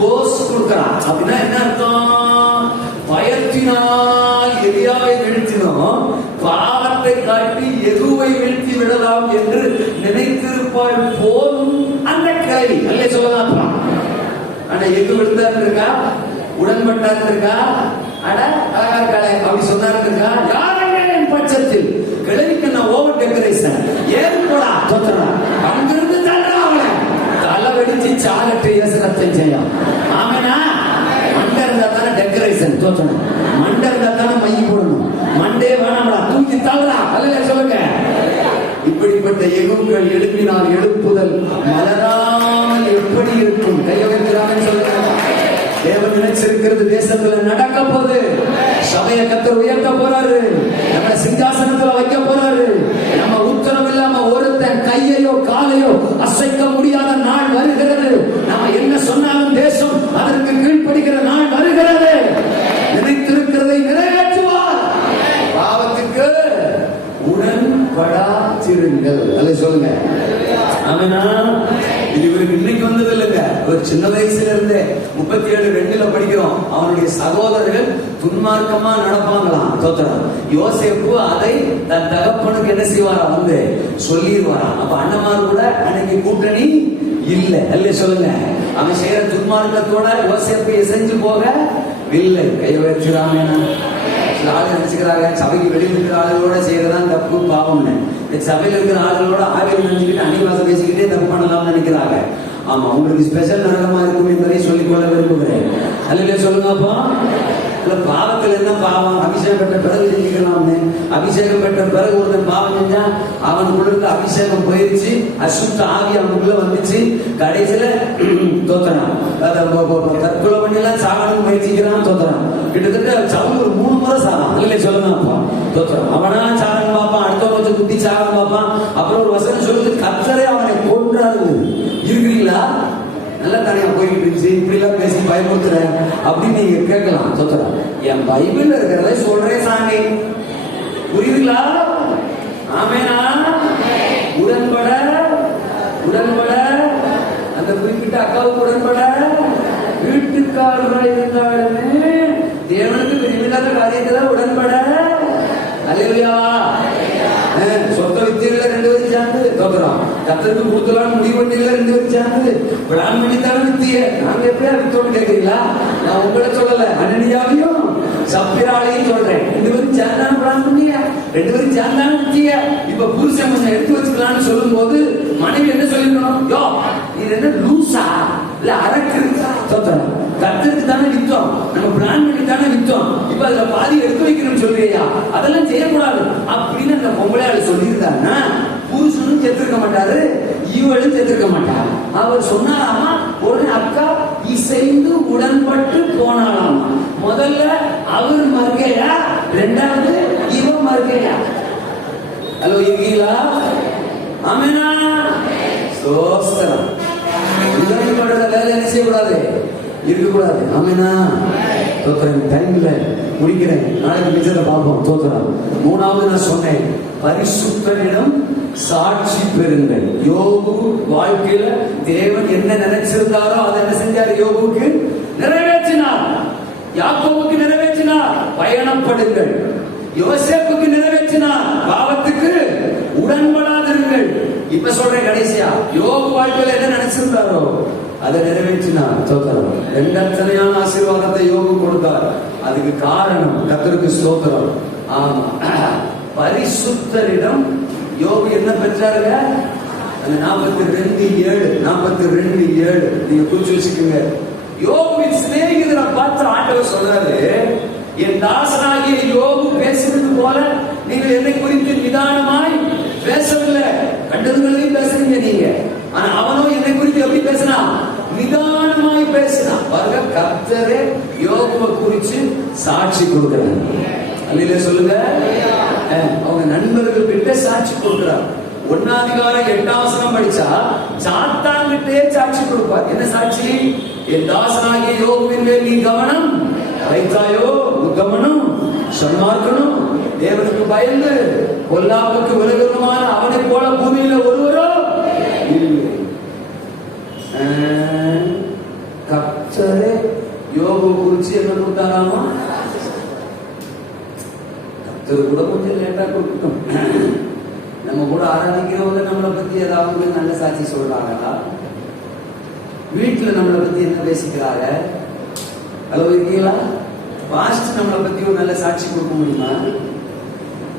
போஸ் கொடுக்கிறான். அப்படின்னா என்ன அர்த்தம்? பயத்தினால் எலியாவை வீழ்த்தினோம், பாவத்தை காட்டி எதுவை வீழ்த்தி விடலாம் என்று நினைத்திருப்பாள் போதும் அந்த கிளவி. அல்ல சொல்லலாம். ஆனா எது விழுந்தாரு இருக்கா, உடன்பட்டாரு இருக்கா, அட அழகா இருக்காளே அப்படி சொன்னாரு இருக்கா? யாருங்க என் பட்சத்தில் கிளவிக்கு நான் ஓவர் டெக்கரேஷன். ஏறு போடா தோத்துறா, அங்கிருந்து தள்ளுறா அவளை, தலை வெடிச்சு சாலட்டு ரத்தம் செய்யும். ஆமேனா? மண்டை இருந்தா தானே டெக்கரேஷன் தோற்றணும், மண்டை இருந்தா தானே மைய போடணும், மண்டே வேணாம்டா தூக்கி தள்ளுறா. அல்ல சொல்லுங்க. இப்படிப்பட்ட எகுங்கள் எழுப்பினால் எழுப்புதல் மலராமல் எப்படி இருக்கும்? கைய வைக்கிறான்னு சொல்லுங்க. தேவன் நினைச்சிருக்கிறது தேசத்துல நடக்க போகுது. சபையை கர்த்தர் உயர்த்த போறாரு, நம்ம சிங்காசனத்துல வைக்க போறாரு. நம்ம உத்தரவு இல்லாம ஒருத்தன் கையையோ காலையோ அசைக்க முடியாத நாள் வருகிறது. நம்ம என்ன சொன்னாலும் தேசம் அதற்கு கீழ்ப்படுகிற நாள் வருகிறது. நினைத்திருக்கிறதை நிறைவேற்றுவார். பாவத்துக்கு உடன்படாதிருங்கள். அல்ல சொல்லுங்க. ஆமெனா? இது இவருக்கு இன்னைக்கு வந்தது இல்லைங்க. ஒரு சின்ன வயசுல இருந்தே 37:2 படிக்கிறோம். அவனுடைய சகோதரர்கள் துன்மார்க்கமா நடப்பாங்களாம். தோத்திரம். யோசேப்பு அதை தன் தகப்பனுக்கு என்ன செய்வாரா? வந்து சொல்லிடுவாராம். அப்ப அண்ணமார் கூட அன்னைக்கு கூட்டணி இல்ல. அல்ல சொல்லுங்க. அவன் செய்யற துன்மார்க்கத்தோட யோசேப்பு செஞ்சு போக இல்லை. கைவச்சிராம சில ஆளு நினைச்சுக்கிறாங்க சபைக்கு வெளியில் இருக்கிற ஆளுகளோட செய்யறதான் தப்பு பாவம்னு. சபையில் இருக்கிற ஆளுகளோட ஆவியில் நினைச்சுக்கிட்டு அன்னிவாசம் பேசிக்கிட்டே தப்பு பண்ணலாம்னு நினைக்கிறாங்க. ஆமா, உங்களுக்கு ஸ்பெஷல் நரகமா இருக்கும் என்பதை சொல்லிக்கொள்ள விரும்புகிறேன். அல்ல சொல்லுங்க. அப்போ பாவத்தில் என்ன பாவம்? அபிஷேகம் பெற்ற பிறகு செஞ்சுக்கலாம்னு. அபிஷேகம் பெற்ற பிறகு ஒருத்தன் பாவம் செஞ்சா அவனுக்குள்ள இருக்க அபிஷேகம் போயிருச்சு, அசுத்த ஆவி அவனுக்குள்ள வந்துச்சு. கடைசியில தோத்தனம் தற்கொலை பண்ணி எல்லாம் சாகணும் முயற்சிக்கிறான். தோத்தனம் கிட்டத்தட்ட சவுன் ஒரு 3 முறை சாகம். இல்லை சொல்லுங்க. அப்பா தோத்தனம் அவனா சாகணும் பார்ப்பான், அடுத்தவங்க வச்சு குத்தி சாகணும் பார்ப்பான். அப்புறம் ஒரு வசனம் சொல்லுது, கர்த்தரே அவனை கொன்றாரு. இருக்கிறீங்களா? நல்லா தனியா போய்கிட்டு இருந்துச்சு, இப்படி எல்லாம் பேசி பயமுறுத்துறேன் அப்படின்னு நீங்க கேட்கலாம். தோத்துறேன். என் பைபிள் இருக்கிறத சொல்றேன் சாமி, புரியுதுங்களா? ஆமேனா? உடன்பட உடன்பட அந்த குறிப்பிட்ட அக்காவுக்கு உடன்பட வீட்டுக்காரராக இருந்தாலுமே தேவனுக்கு விரும்பில்லாத காரியத்துல உடன்பட. அல்லேலூயா. சொந்த வித்தியில 2 பேரும் சேர்ந்து தோத்துறோம். கத்தருக்கு கொடுத்தலாம் முடிவு பண்ணில 2 பேரும் சேர்ந்து பிளான் பண்ணித்தாலும் வித்திய. நாங்க எப்படியா வித்தோன்னு கேட்கறீங்களா? நான் உங்களை சொல்லல, அனனியாவையும் சப்பிராலையும் சொல்றேன். 2 பேரும் சேர்ந்தாலும் பிளான் பண்ணிய, 2 பேரும் சேர்ந்தாலும் வித்திய. இப்ப புருஷன் கொஞ்சம் எடுத்து வச்சுக்கலாம்னு சொல்லும் போது மனைவி என்ன சொல்லிருக்கணும்? யோ இது என்ன லூசா இல்ல அரக்கு தோத்துறோம். கத்தருக்கு தானே வித்தோம், நம்ம பிளான் பண்ணி தானே வித்தோம். இப்ப அதுல பாதி எடுத்து வைக்கணும்னு சொல்றியா? அதெல்லாம் செய்யக்கூடாது அப்படின்னு அந்த பொம்பளையாளு சொல்லியிருந்தாருன்னா புருஷனும் செத்துருக்க மாட்டாரு, இவளும் செத்துருக்க மாட்டாரு. அவர் சொன்னாராமா, ஒரு அக்கா இசைந்து உடன்பட்டு போனாலாமா. முதல்ல அவர் மறுக்கையா, 2வது இவன் மறுக்கையா. ஹலோ, இருக்கீங்களா? ஆமெனா? சோஸ்தரம். உடன்படுற வேலை என்ன செய்யக்கூடாது? இருக்கக்கூடாது. ஆமெனா? தோத்திரம். டைம்ல முடிக்கிறேன், நாளைக்கு மிச்சத்தை பார்ப்போம். தோத்திரம். 3வது நான் சொன்னேன், பரிசுத்தனிடம் சாட்சி பெறுங்கள். யோபு வாழ்க்கையில தேவன் என்ன நினைச்சிருந்தாரோ அதை என்ன செஞ்சார்? யோபுக்கு நிறைவேற்றினார், யாக்கோபுக்கு நிறைவேற்றினார். பயணப்படுங்கள். யோசேப்புக்கு நிறைவேற்றினார், பாவத்துக்கு உடன்படாதிருங்கள். இப்ப சொல்றேன் கடைசியா, யோபு வாழ்க்கையில என்ன நினைச்சிருந்தாரோ அதை நிறைவேற்றினார். தோத்திரம். 2 ஆசீர்வாதத்தை யோபு கொடுத்தார். அதுக்கு காரணம் கர்த்தருக்கு ஸ்தோத்திரம். ஆமா, பரிசுத்தரிடம் யோபு என்ன பெற்றாருங்க? அந்த 42:7 நீங்க குறிச்சு வச்சுக்கோங்க. யோபுவின் சிநேகிதரை பார்த்து ஆண்டவர் சொல்றாரு, என் தாசனாகிய யோபு பேசுறது போல நீங்கள் என்னை குறித்து நிதானமாய் பேசவில்லை. கண்டதுகளையும் பேசுறீங்க நீங்க, ஆனா அவனோ என்னை குறித்து எப்படி பேசினா? நிதானமாய் பேசினா. பாருங்க, கர்த்தரே யோபுவை குறிச்சு சாட்சி கொடுக்கிறார். அல்லேலூயா சொல்லுங்க. அவங்க நண்பர்கள் கிட்ட சாட்சி கொடுக்கிறார். 1 படிச்சா சாத்தான்கிட்டே சாட்சி கொடுப்பார். என்ன சாட்சி? என் தாசனாகிய யோபுவின் மேல் நீ கவனம் வைத்தாயோ, கவனம் சன்மார்க்கணும், தேவனுக்கு பயந்து பொல்லாப்புக்கு விலகுமான அவனை போல பூமியில ஒருவரோ இல்லை. கர்த்தரே யோபு குறிச்சு என்ன கொடுத்தாராமா? கர்த்தர் கூட கொஞ்சம் லேட்டா கொடுக்கட்டும். நம்ம கூட ஆராதிக்கிறவங்க நம்மளை பத்தி ஏதாவது நல்ல சாட்சி சொல்றாங்களா? வீட்டுல நம்மளை பத்தி என்ன பேசிக்கிறாங்க? ஹலோ, இருக்கீங்களா? பாஸ்ட் நம்மளை பத்தி ஒரு நல்ல சாட்சி கொடுக்க முடியுமா?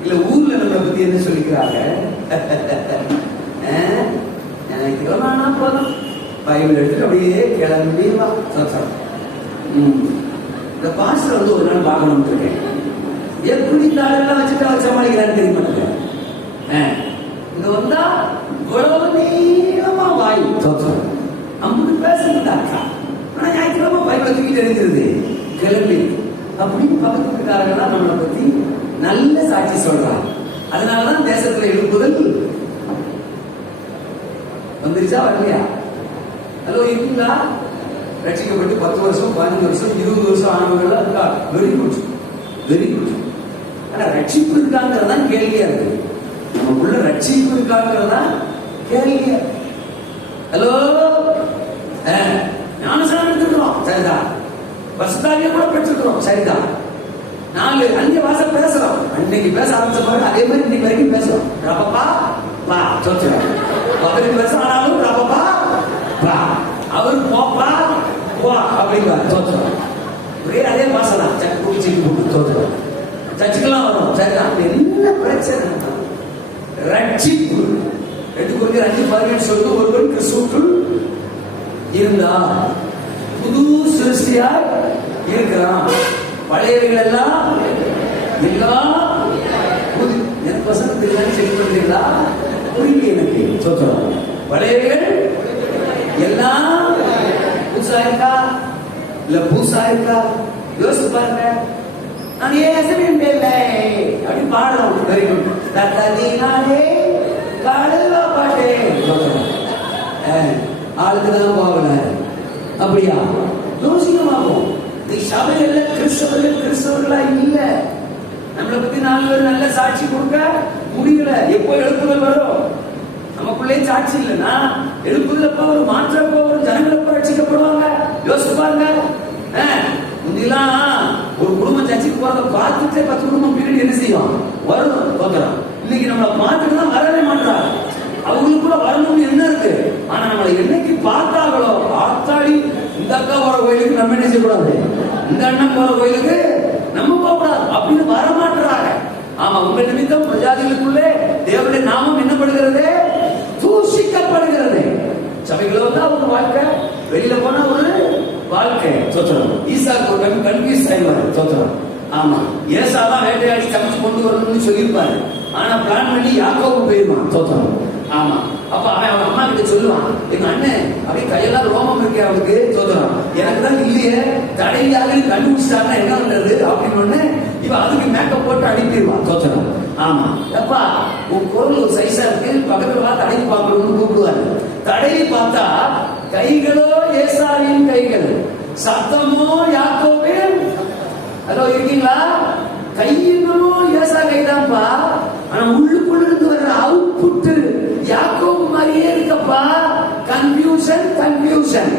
இல்ல ஊர்ல நம்மளை பத்தி என்ன சொல்லிக்கிறாங்க? ஞாயிற்றுக்கிழமை போதும் பைபிள் எடுத்துட்டு அப்படியே கிளம்பி வா. இந்த பாஸ்டர் வந்து ஒரு நாள் பார்க்கணும்னு இருக்கேன். எப்படி தாளெல்லாம் வச்சுட்டு அவர் சமாளிக்கிறான்னு தெரிய மாட்டேங்க. இங்க வந்தா இவ்வளவு நீளமா வாய் 50 பேசுறாக்கா. ஆனா ஞாயிற்றுக்கிழமை பைபிளை தூக்கிட்டு எழுந்திருது கிளம்பி. அப்படின்னு பக்கத்து வீட்டுக்காரங்களாம் நம்மளை பத்தி நல்ல சாட்சி சொல்றாங்க. அதனாலதான் தேசத்துல எழுப்புதல் வந்துருச்சா வரலையா? ஹலோ, இருக்குங்களா? ரட்சிக்கப்பட்டு 10 வருஷம் 15 வருஷம் 20 வருஷம் ஆனவர்கள் இருக்கா? Very good, very good. ஆனா ரட்சிப்பு இருக்காங்கிறதான் கேள்வியா இருக்கு. நமக்குள்ள ரட்சிப்பு இருக்காங்கிறதா கேள்வியா. ஹலோ, ஞானஸ்நானம் எடுத்துக்கிறோம் சரிதான், பரிசுத்தாவியை கூட பெற்றுக்கிறோம் சரிதான், 4-5 வாசம் பேசுறோம். அன்னைக்கு பேச ஆரம்பிச்ச பாருங்க, அதே மாதிரி இன்னைக்கு வரைக்கும் பேசுறோம். ரப்பப்பா வா சொல்றோம். 18 வருஷம் ஆனாலும் ரப்பப்பா வா, அவரு போப்பா வா அப்படிங்கிறார் தோத்துறோம். ஒரே அதே வாசம் தான். சக்கு குடிச்சிட்டு போட்டு தோத்துறோம். சர்ச்சுக்கெல்லாம் வரும் சரிதான். என்ன பிரச்சனை? ரட்சிப்பு 2 Corinthians 5:18 சொல்லுது, ஒருவன் கிறிஸ்துவுக்குள் இருந்தா புது சிருஷ்டியா இருக்கிறான், பழையவைகள் எல்லாம் புது. எனக்கு வசனத்துக்கு செக் பண்றீங்களா? புரியல எனக்கு. சொல்றோம் பழையவைகள் எல்லாம் புதுசா இருக்கா இல்ல பூசா இருக்கா? யோசிச்சு பாருங்க. நான் ஏசமின் பேர்ல அப்படி பாடுறோம். Very good. தத்ததினாலே கடல்வா பாட்டே ஆளுக்குதான் போகல அப்படியா? யோசிக்கமாகும். நீ சபையில கிறிஸ்தவர்களா இல்ல. நம்மளை பத்தி 4 பேர் நல்ல சாட்சி கொடுக்க முடியல. எப்போ எழுப்புதல் வரும்? நமக்குள்ளே சாட்சி இல்லைன்னா எழுப்புதல் எப்ப ஒரு மாற்றம் எப்ப ஒரு ஜனங்கள் எப்ப ரட்சிக்கப்படுவாங்க? யோசிச்சு பாருங்க. முன்னெல்லாம் ஒரு குடும்பம் சர்ச்சைக்கு போறத பார்த்துட்டு 10 குடும்பம் பின்னாடி என்ன செய்யும்? வரும் பார்க்கலாம். இன்னைக்கு நம்மளை பார்த்துட்டு தான் வரவே மாட்டாங்க. அவங்களுக்கு கூட வரணும்னு என்ன இருக்கு? ஆனா நம்மளை என்னைக்கு பார்த்தாங்களோ, ஆத்தாடி இந்த அக்கா போற கோயிலுக்கு நம்ம என்ன செய்யக்கூடாது, இந்த அண்ணன் போற கோயிலுக்கு நம்ம போகக்கூடாது அப்படின்னு வரமாட்டுறாங்க. ஆமா, உங்க நிமித்தம் பிரஜாதிகளுக்குள்ளே தேவனுடைய நாமம் என்னப்படுகிறது? தூஷிக்கப்படுகிறது. சபைகளோ தான் ஒரு வாழ்க்கை, வெளியில போனா ஒரு வாழ்க்கை. தோற்றம் ஈசாக்கு ஒரு கன்ஃபியூஸ் ஆயிடுவாரு. தோற்றம் ஆமா, ஏசாதான் வேட்டையாடி சமைச்சு கொண்டு வரணும்னு சொல்லியிருப்பாரு. ஆனா பிளான் பண்ணி யாக்கோபு போயிருவான். தோற்றம் ஆமா. அப்ப அவன் அம்மா கிட்ட சொல்லுவான், எங்க அண்ணன் அப்படியே கையெல்லாம் ரோமம் இருக்கு அவனுக்கு. தோற்றம் எனக்கு தான் இல்லையே, தடையாக கண்டுபிடிச்சிட்டாருன்னா என்ன பண்றது அப்படின்னு ஒண்ணு இவன் அதுக்கு மேக்கப் போட்டு அனுப்பிடுவான். தோற்றம் ஆமா. எப்பா உன் குரல் ஒரு சைஸா இருக்கு, பக்கத்துல பார்த்து தடை பார்க்கணும்னு கூப்பிடுவாரு. தடையை பார்த்தா கைகளோ ஏசாவின் கைகள், சத்தமோ யாக்கோபின். ஹலோ, இருக்கீங்களா? கைகளும் ஏசா கைதான்ப்பா. ஆனா உள்ளுக்குள்ள இருந்து வர்ற அவுட்புட் யாக்கோபு மாதிரியே இருக்கப்பா. கன்ஃபியூஷன்.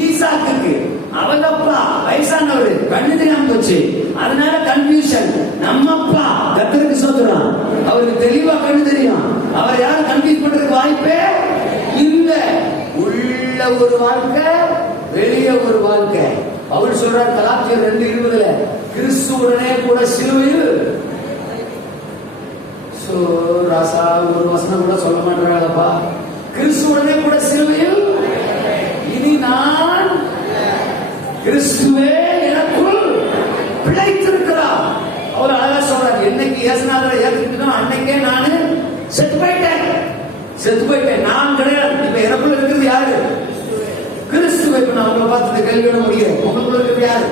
ஈசாக்கு அவங்க அப்பா வயசானவரு, கண்ணு தெரியாம போச்சு, அதனால கன்ஃபியூஷன். நம்ம அப்பா கர்த்தருக்கு சோதரம், அவருக்கு தெளிவா கண்ணு தெரியும். அவர் யாரும் கன்ஃபியூஸ் பண்றதுக்கு வாய்ப்பே இல்ல. உள்ள ஒரு வாழ்க்கை, வெளியே ஒரு வாழ்க்கை. அவர் சொல்றார் கலாத்தியர் 2:20, கிறிஸ்துவுடனே கூட சிலுவையில். ராசா ஒரு வசனம் கூட சொல்ல மாட்டாங்கப்பா. கிறிஸ்துவுடனே கூட சிலுவையில் இனி நான், கிறிஸ்துவே எனக்குள் பிழைத்திருக்கிறார். அவர் அழகா சொல்றார், என்னைக்கு இயேசுநாதரை ஏற்றுக்கிட்டோம் அன்னைக்கே நான் செத்து போயிட்டேன். நான் கிடையாது. இப்ப எனக்குள்ள இருக்கிறது யாரு? கிறிஸ்துவை. இப்ப நான் உங்களை பார்த்து கேள்வியோட முடியும், உங்களுக்குள்ள இருக்கிறது யாரு?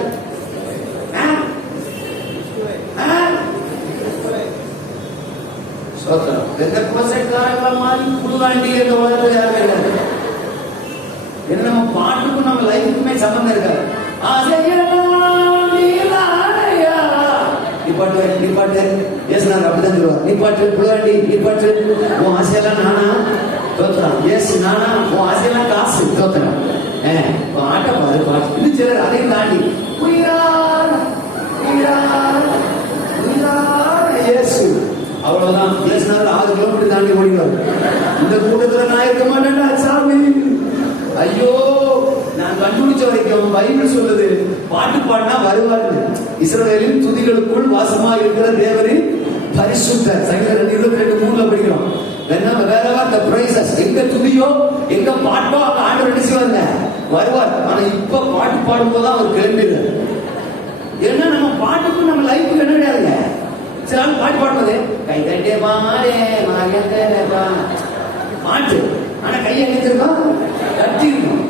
என்ன நம்ம பாட்டுக்கும் நம்ம லைஃபுக்குமே சம்பந்தம் இருக்காது. நிப்பாட்டு ஏசுநாதர் அப்படிதான் சொல்லுவார். நிப்பாட்டு புழுவாண்டி, நிப்பாட்டு. உன் ஆசையெல்லாம் நானா? தோத்துறான். ஏசு நானா? உன் ஆசையெல்லாம் காசு. தோத்துறான். ஆட்ட பாரு. இன்னும் சிலர் அதையும் தாண்டி இயேசு அவ்வளவுதான். இயேசுநாதர் 6 கிலோமீட்டர் தாண்டி ஓடிவார். இந்த கூட்டத்துல நான் இருக்க மாட்டேன்டா சாமி. ஐயோ, நான் கண்டுபிடிச்ச வரைக்கும் பைபிள் சொல்லுது, பாட்டு பாடினா வருவாரு. இஸ்ரவேலின் துதிகளுக்குள் வாசமா இருக்கிற தேவரின் பரிசுத்தர். சங்கீதம் 22:3 படிக்கிறோம். wherever the praises, எங்க துதியோ எங்க பாட்டோ அங்க ஆண்டவர் என்ன செய்வாங்க, வருவார். ஆனா இப்ப பாட்டு பாடும்போது தான் அவர் கிளம்பிடுறார். ஏன்னா நம்ம பாட்டுக்கு நம்ம லைஃபுக்கு என்ன கிடையாதுங்க. சில ஆள் பாட்டு பாடும்போது கை தட்டே மாறே பாட்டு, ஆனா கை அடிச்சிருக்கோம் தட்டி இருக்கும்.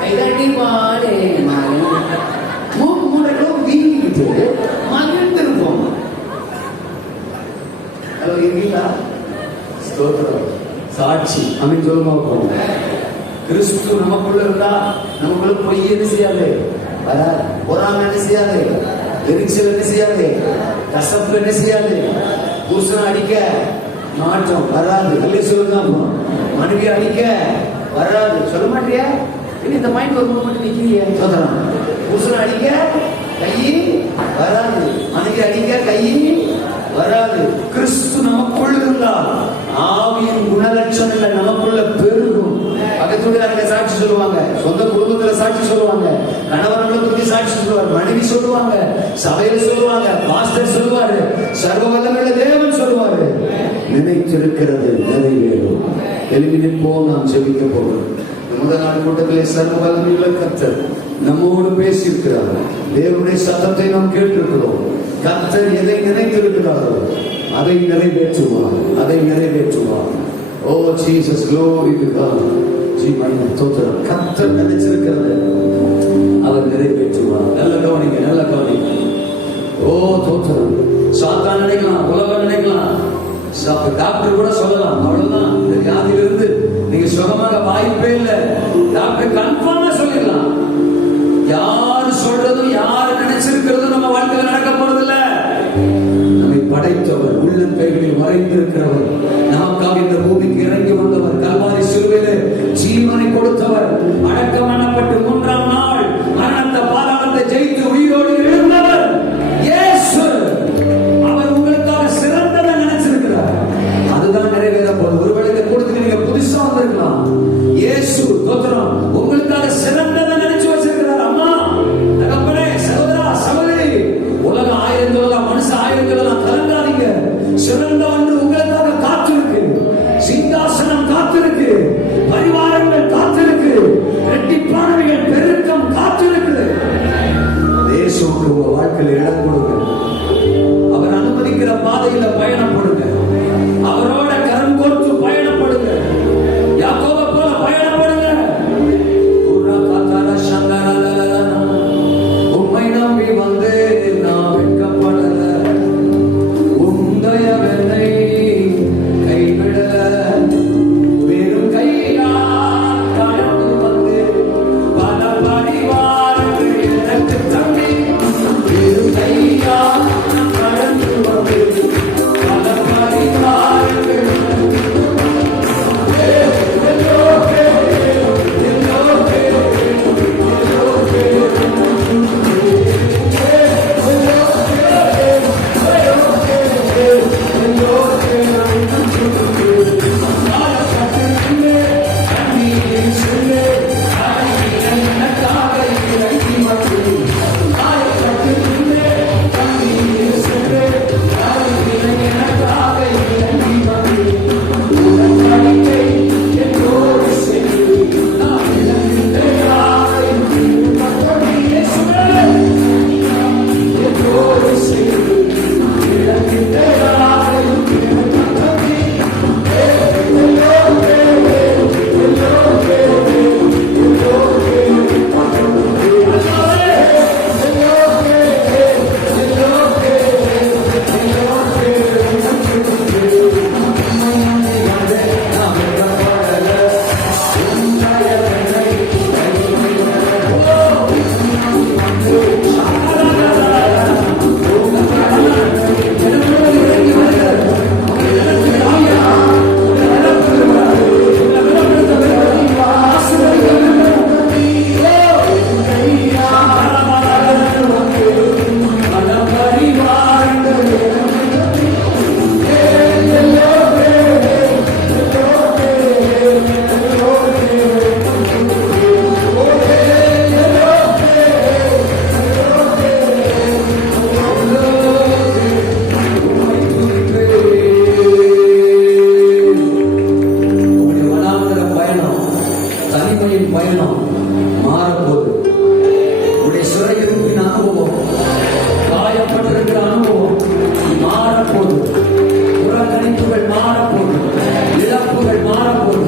கை தட்டி மாறே மூக்கு மூடைகளும் வீங்கிட்டு மகிழ்ந்திருப்போம். ஹலோ, இருக்கீங்களா? ஸ்தோத்திரம். சாட்சி அப்படின்னு சொல்லுமா போங்க. கிறிஸ்து நமக்குள்ள இருந்தா நமக்குள்ள பொய் என்ன செய்யாது, வராது. பொறாமை என்ன செய்யாது, எரிச்சல் என்ன செய்யாது, கசப்பு என்ன செய்யாது, புருஷனை அடிக்க மாற்றம் வராது. இல்லை சொல்லுங்க. மனைவி அடிக்க வராது. சொல்ல மாட்டியா? இந்த மைண்ட் ஒரு மட்டும் நிக்கிறீங்க. சொல்றான், புருஷனை அடிக்க கை வராது, மனைவி அடிக்க கை வராது. கிறிஸ்து நமக்குள்ள இருந்தால் ஆவியின் குணலட்சணங்கள் நமக்குள்ள பெருகும். பக்கத்துல சாட்சி சொல்லுவாங்க, சொந்த குடும்பத்துல சாட்சி சொல்லுவாங்க, கணவர்களை பத்தி சாட்சி சொல்லுவார், மனைவி சொல்லுவாங்க, சபையில சொல்லுவாங்க, மாஸ்டர் சொல்லுவாரு, சர்வ வல்லமையுள்ள தேவன் சொல்லுவாரு. நினைத்திருக்கிறது நிறைவேறும். எழுப்பி நிற்போம், நாம் ஜெபிக்க போகிறோம். முதல் நாள் கூட்டத்திலே சர்வ வல்லமையுள்ள கர்த்தர் நம்மோடு பேசியிருக்கிறார். தேவனுடைய சத்தத்தை நாம் கேட்டிருக்கிறோம். கர்த்தர் எதை நினைத்திருக்கிறாரோ அதை நிறைவேற்றுவார், அதை நிறைவேற்றுவார். ஓ ஜீசஸ், glory to God. ஜீவன தோத்திரம். கர்த்தர் நினைச்சிருக்கிறது அவர் நிறைவேற்றுவார். நல்ல கவனிங்க, நல்ல கவனிங்க. ஓ தோத்திரம். சாத்தான் நினைக்கலாம், உலகம் நினைக்கலாம், டாக்டர் கூட சொல்லலாம், அவ்வளவுதான் இந்த வியாதியிலிருந்து நீங்க சுகமாக வாய்ப்பே இல்லை. டாக்டர் கன்ஃபார்மா சொல்லிடலாம். யாரு சொல்றதும் யாரு நினைச்சிருக்கிறதும் நம்ம வாழ்க்கையில் நடக்க போறதில்ல. நம்மை படைத்தவர், உள்ளம் கைகளில் மறைந்திருக்கிறவர், நமக்காக இந்த பூமிக்கு இறங்கி வந்தவர், கல்வாரி சிலுவையிலே ஜீவனை கொடுத்தவர், அடக்கம் பண்ணப்பட்டு 3ஆம் நாள் மரணத்தை பாதாளத்தை ஜெயித்து உயிரோடு எழுந்தவர் இயேசு. அவர் உங்களுக்காக சிறந்ததை நினைச்சிருக்கிறார். அதுதான் நிறைவேற போகுது. ஒருவேளை இந்த கூட்டத்துக்கு நீங்க புதுசா வந்திருக்கலாம். இயேசு தோத்திரம் உங்களுக்காக சிறந்ததை நினைச்சு வச்சிருக்கிறார். அம்மா, தகப்பனே, சகோதரா, சகோதரி, உலக ஆயிரம் சொல்லலாம், மனுஷ ஆயிரம் சொல்லலாம், கலங்காதீங்க. சிறந்த ஒன்று உங்களுக்காக காத்திருக்கு. சிங்காசனம் பயணம் மாறப்போது. உடைய சிறையிருப்பின் அனுபவம், காயப்பட்டிருக்கிற அனுபவம் மாறப்போது. புறக்கணிப்புகள் மாறப்போது, இழப்புகள் மாறப்போது,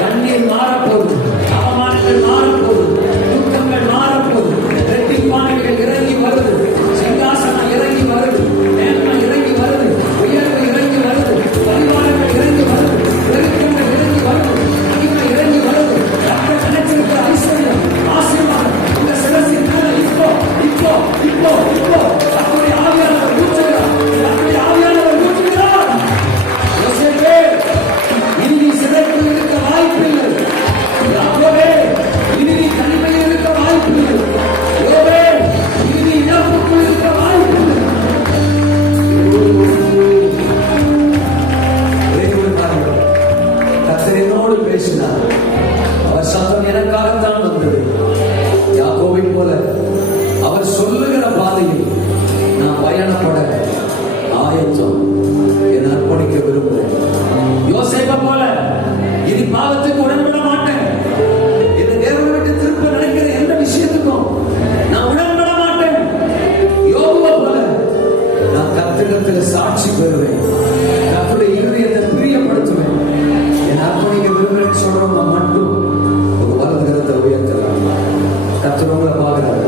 கண்ணீர் மாறப்போது, அவமானங்கள் மாறப்போது, துக்கங்கள் மாறப்போது. ரெட்டிப்பானைகள் இறங்கி வருது, சிங்காசனம் இறங்கி வருது, மேன்மை இறங்கி வருது, உயர்வு இறங்கி வருது, பரிமாணங்கள் இறங்கி வருது, பெருக்கங்கள் இறங்கி வருது, மகிமை இறங்கி வருது. கர்த்தர் நினைச்சிருக்கிற ஐஸ்வர்யம், ஆசீர்வாதம் உங்க சிரசின் மேல இப்போ இப்போ இப்போ இப்போ அப்படி ஆவியானவர் ஊற்றுகிறார், அப்படி ஆவியானவர் ஊற்றுகிறார். யோசேப்பே, இனி நீ சிறைக்குள் இருக்க வாய்ப்பில்லை. யாக்கோபே, இனி நீ தனிமையில் இருக்க வாய்ப்பில்லை. யோபே, இனி நீ இழப்புக்குள் இருக்க வாய்ப்பில்லை. கர்த்தர் என்னோடு பேசினார். அவர் சத்தம் எனக்காகத்தான் வந்தது. யாக்கோபை போல அவர் சொல்லுகிற பாதையில் நான் பயணப்பட ஆயத்தம், என அர்ப்பணிக்க விரும்புகிறேன். யோசேப்பை போல இனி பாவத்துக்கு உடன்பட மாட்டேன். இந்த தேவனை விட்டு திரும்ப நினைக்கிற எந்த விஷயத்துக்கும் நான் உடன்பட மாட்டேன். யோபுவை போல நான் கர்த்தரிடத்தில் சாட்சி பெறுவேன். கர்த்தருடைய இருதயத்தை பிரியப்படுத்துவேன். என் அர்ப்பணிக்க விரும்புகிறேன்னு சொல்றவங்க மட்டும் ஒரு வலதுகரத்தை உயர்த்தலாம். கர்த்தர் உங்களை பார்க்கிறாரு.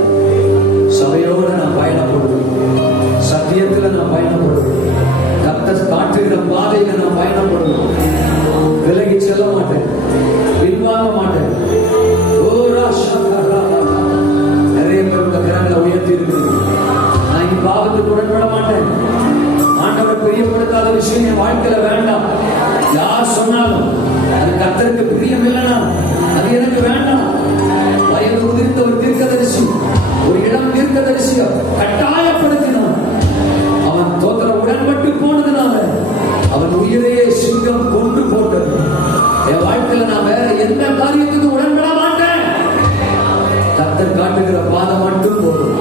சபையோடு நான் பயணப்படுவேன், சத்தியத்தில் நான் பயணப்படுவேன், கர்த்தர் காட்டுகிற பாதையில நான் பயணப்படுவேன். விலகி செல்ல மாட்டேன், பின்வாங்க மாட்டேன். நிறைய பேர் உங்க கரங்களை உயர்த்தி இருக்கிறீங்க. நான் இனி பாவத்துக்கு உடன்பட மாட்டேன். ஆண்டவர் பிரியப்படுத்தாத விஷயம் என் வாழ்க்கையில வேண்டாம். யார் சொன்னாலும் அது கர்த்தருக்கு பிரியம் இல்லைன்னா அது எனக்கு வேண்டாம். வயது உதிர்ந்த ஒரு தீர்க்கதரிசி, ஒரு இளம் தீர்க்கதரிசியை கட்டாயப்படுத்தினான். அவன் தோத்திர உடன்பட்டு போனதுனால அவன் உயிரையே சிங்கம் கொண்டு போட்டது. என் வாழ்க்கையில நான் வேற எந்த காரியத்துக்கு உடன்பட மாட்டேன். கர்த்தர் காட்டுகிற பாதம் மட்டும் போதும்.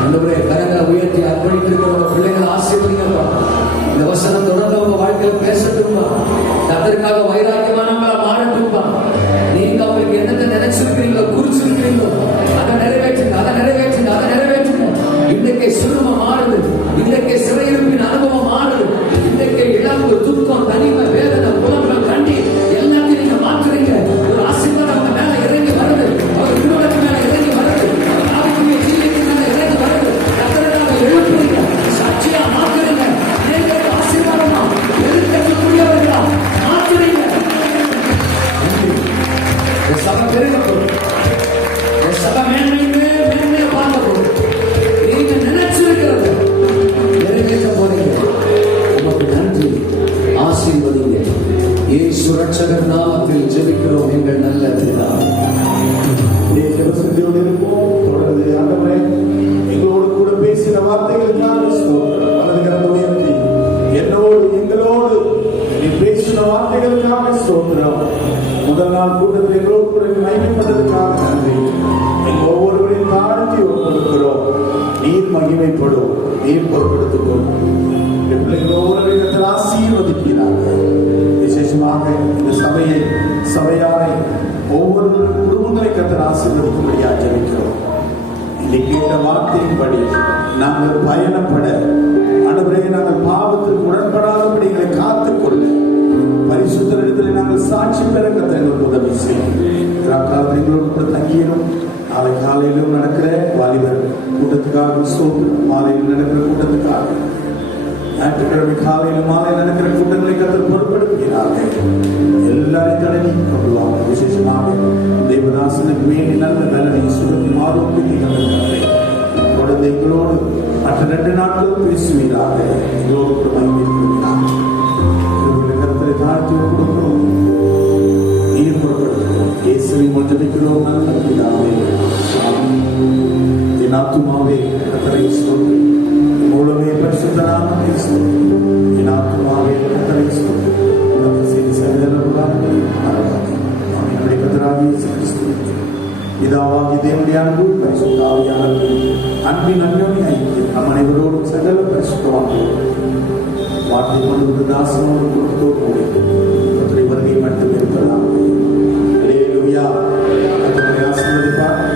ஆண்டவரே, கரங்களை உயர்த்தி அர்ப்பணித்திருக்கிற பிள்ளைகளை ஆசீர்வதிங்கப்பா. இந்த வசனம் தொடர்ந்து உங்க வாழ்க்கையில பேசட்டும்பா. கர்த்தருக்காக வைராக்கியமானவங்களா மாறட்டும்பா. நீங்க அவங்களுக்கு என்னத்தை நினைச்சிருக்கிறீங்களோ, குறிச்சிருக்கிறீங்களோ அதை நிறைவேற்றுங்க, அதை நிறைவேற்றுங்க, அதை நிறைவேற்றுங்க. இன்றைக்கு சிறுமம் மாறுது, இன்றைக்கு சிறையிருப்பின் அனுபவம் மாறுது, இன்றைக்கு இழப்பு, துக்கம், தனிமை, வேதனை, புலம்பல், கண்ணீர் எல்லாத்தையும் நீங்க மாற்றுறீங்க. ஒரு ஆசீர்வாதம் அவங்க மேல இறங்கி வருது, அவர் திருமணத்து மேல இறங்கி வருது, ஆவிக்குரிய ஜீவியத்தின் மேல இறங்கி வருது. கர்த்தருக்காக எழுப்புறீங்க, சாட்சியா மாற்றுறீங்க. நீங்க ஆசீர்வாதமா எழுக்கக்கூடியவர்களா மாற்றுறீங்க. சபை பெருகப்படும், சபை மேன்மையை பார்க்கப்படும். நீங்க நினைச்சிருக்கிறது நிறைவேற்ற போறீங்க. உமக்கு நன்றி, ஆசீர்வதிங்க. இயேசு ரட்சகர் நாமத்தில் ஜெபிக்கிறோம் எங்கள் நல்ல பிதாவே. தொடர்ந்து ஆண்டவரே, எங்களோடு கூட பேசின வார்த்தைகளுக்காக ஸ்தோத்திரம். வலதுகரத்தை உயர்த்தி என்னோடு எங்களோடு நீ பேசின வார்த்தைகளுக்காக ஸ்தோத்திரம். முதல் நாள் கூட்டத்தில் எங்களோடு கூட மகிமைப்பட்டதுக்காக நன்றி. எங்கள் ஒவ்வொருவரையும் தாழ்த்தி ஒப்புக்கிறோம். நீர் மகிமைப்படும், நீர் பொறுப்பெடுத்துக்கொள். பிள்ளைகளோடு ஆசீர்வதிக்கிறாங்க. விசேஷமாக இந்த சபையாரை ஒவ்வொரு குடும்பங்களை கர்த்தர் ஆசீர்வதிக்கும்படியாக ஜெபிக்கிறோம். இன்னைக்கு கேட்ட வார்த்தையின்படி நாங்கள் பயணப்பட, ஆண்டவரே, நாங்கள் பாவத்திற்கு உடன்படாதபடி எங்களை காத்துக்கொள்ள, பரிசுத்தரிடத்தில் நாங்கள் சாட்சி பெற கர்த்தர் எங்களுக்கு உதவி செய்யும். எங்களோடு கூட தங்கியிலும் நாளை காலையிலும் நடக்கிற வாலிபர் கூட்டத்துக்காக ஸ்தோத்திரம். மாலையில் நடக்கிற கூட்டத்துக்காக, ஞாயிற்றுக்கிழமை காலையில் மாலை நடக்கிற கூட்டங்களை கர்த்தர் பொறுப்படுத்துகிறார்கள். எல்லாரையும் தடவி கொண்டு வாங்க. விசேஷமாக தேவதாசனுக்கு வேண்டி நல்ல நலனை சுகத்தை ஆரோக்கியத்தை கண்டிருக்கிறார்கள். தொடர்ந்து எங்களோடு மற்ற 2 நாட்களும் பேசுவீராக. எங்களோடு கூட மகிழ்ச்சியாக கர்த்தரை தாழ்த்தி கொடுக்கிறோம். நீர் பொறுப்படுத்துகிறோம். இயேசுவின் மூலம் ஜெபிக்கிறோம் நல்ல பிதாவே. என் ஆத்துமாவே கர்த்தரை ஸ்தோத்திரி. மூலமே பரிசுத்த நாமத்தில் ஸ்தோத்திரி. என் ஆத்துமாவே கர்த்தரை ஸ்தோத்திரி. பிதாவாகிய தேவனுடைய அன்பு, பரிசுத்த ஆவியானவர் அன்பின் அந்யோன்ய ஐக்கியம் நம் அனைவரோடும் சகல பரிசுத்தவான்களோடும் வார்த்தை கொண்டு தாசனோடு கொடுத்தோடு வருகை மட்டும் இருக்கலாம். அல்லேலூயா. ஆசீர்வதிப்பார்.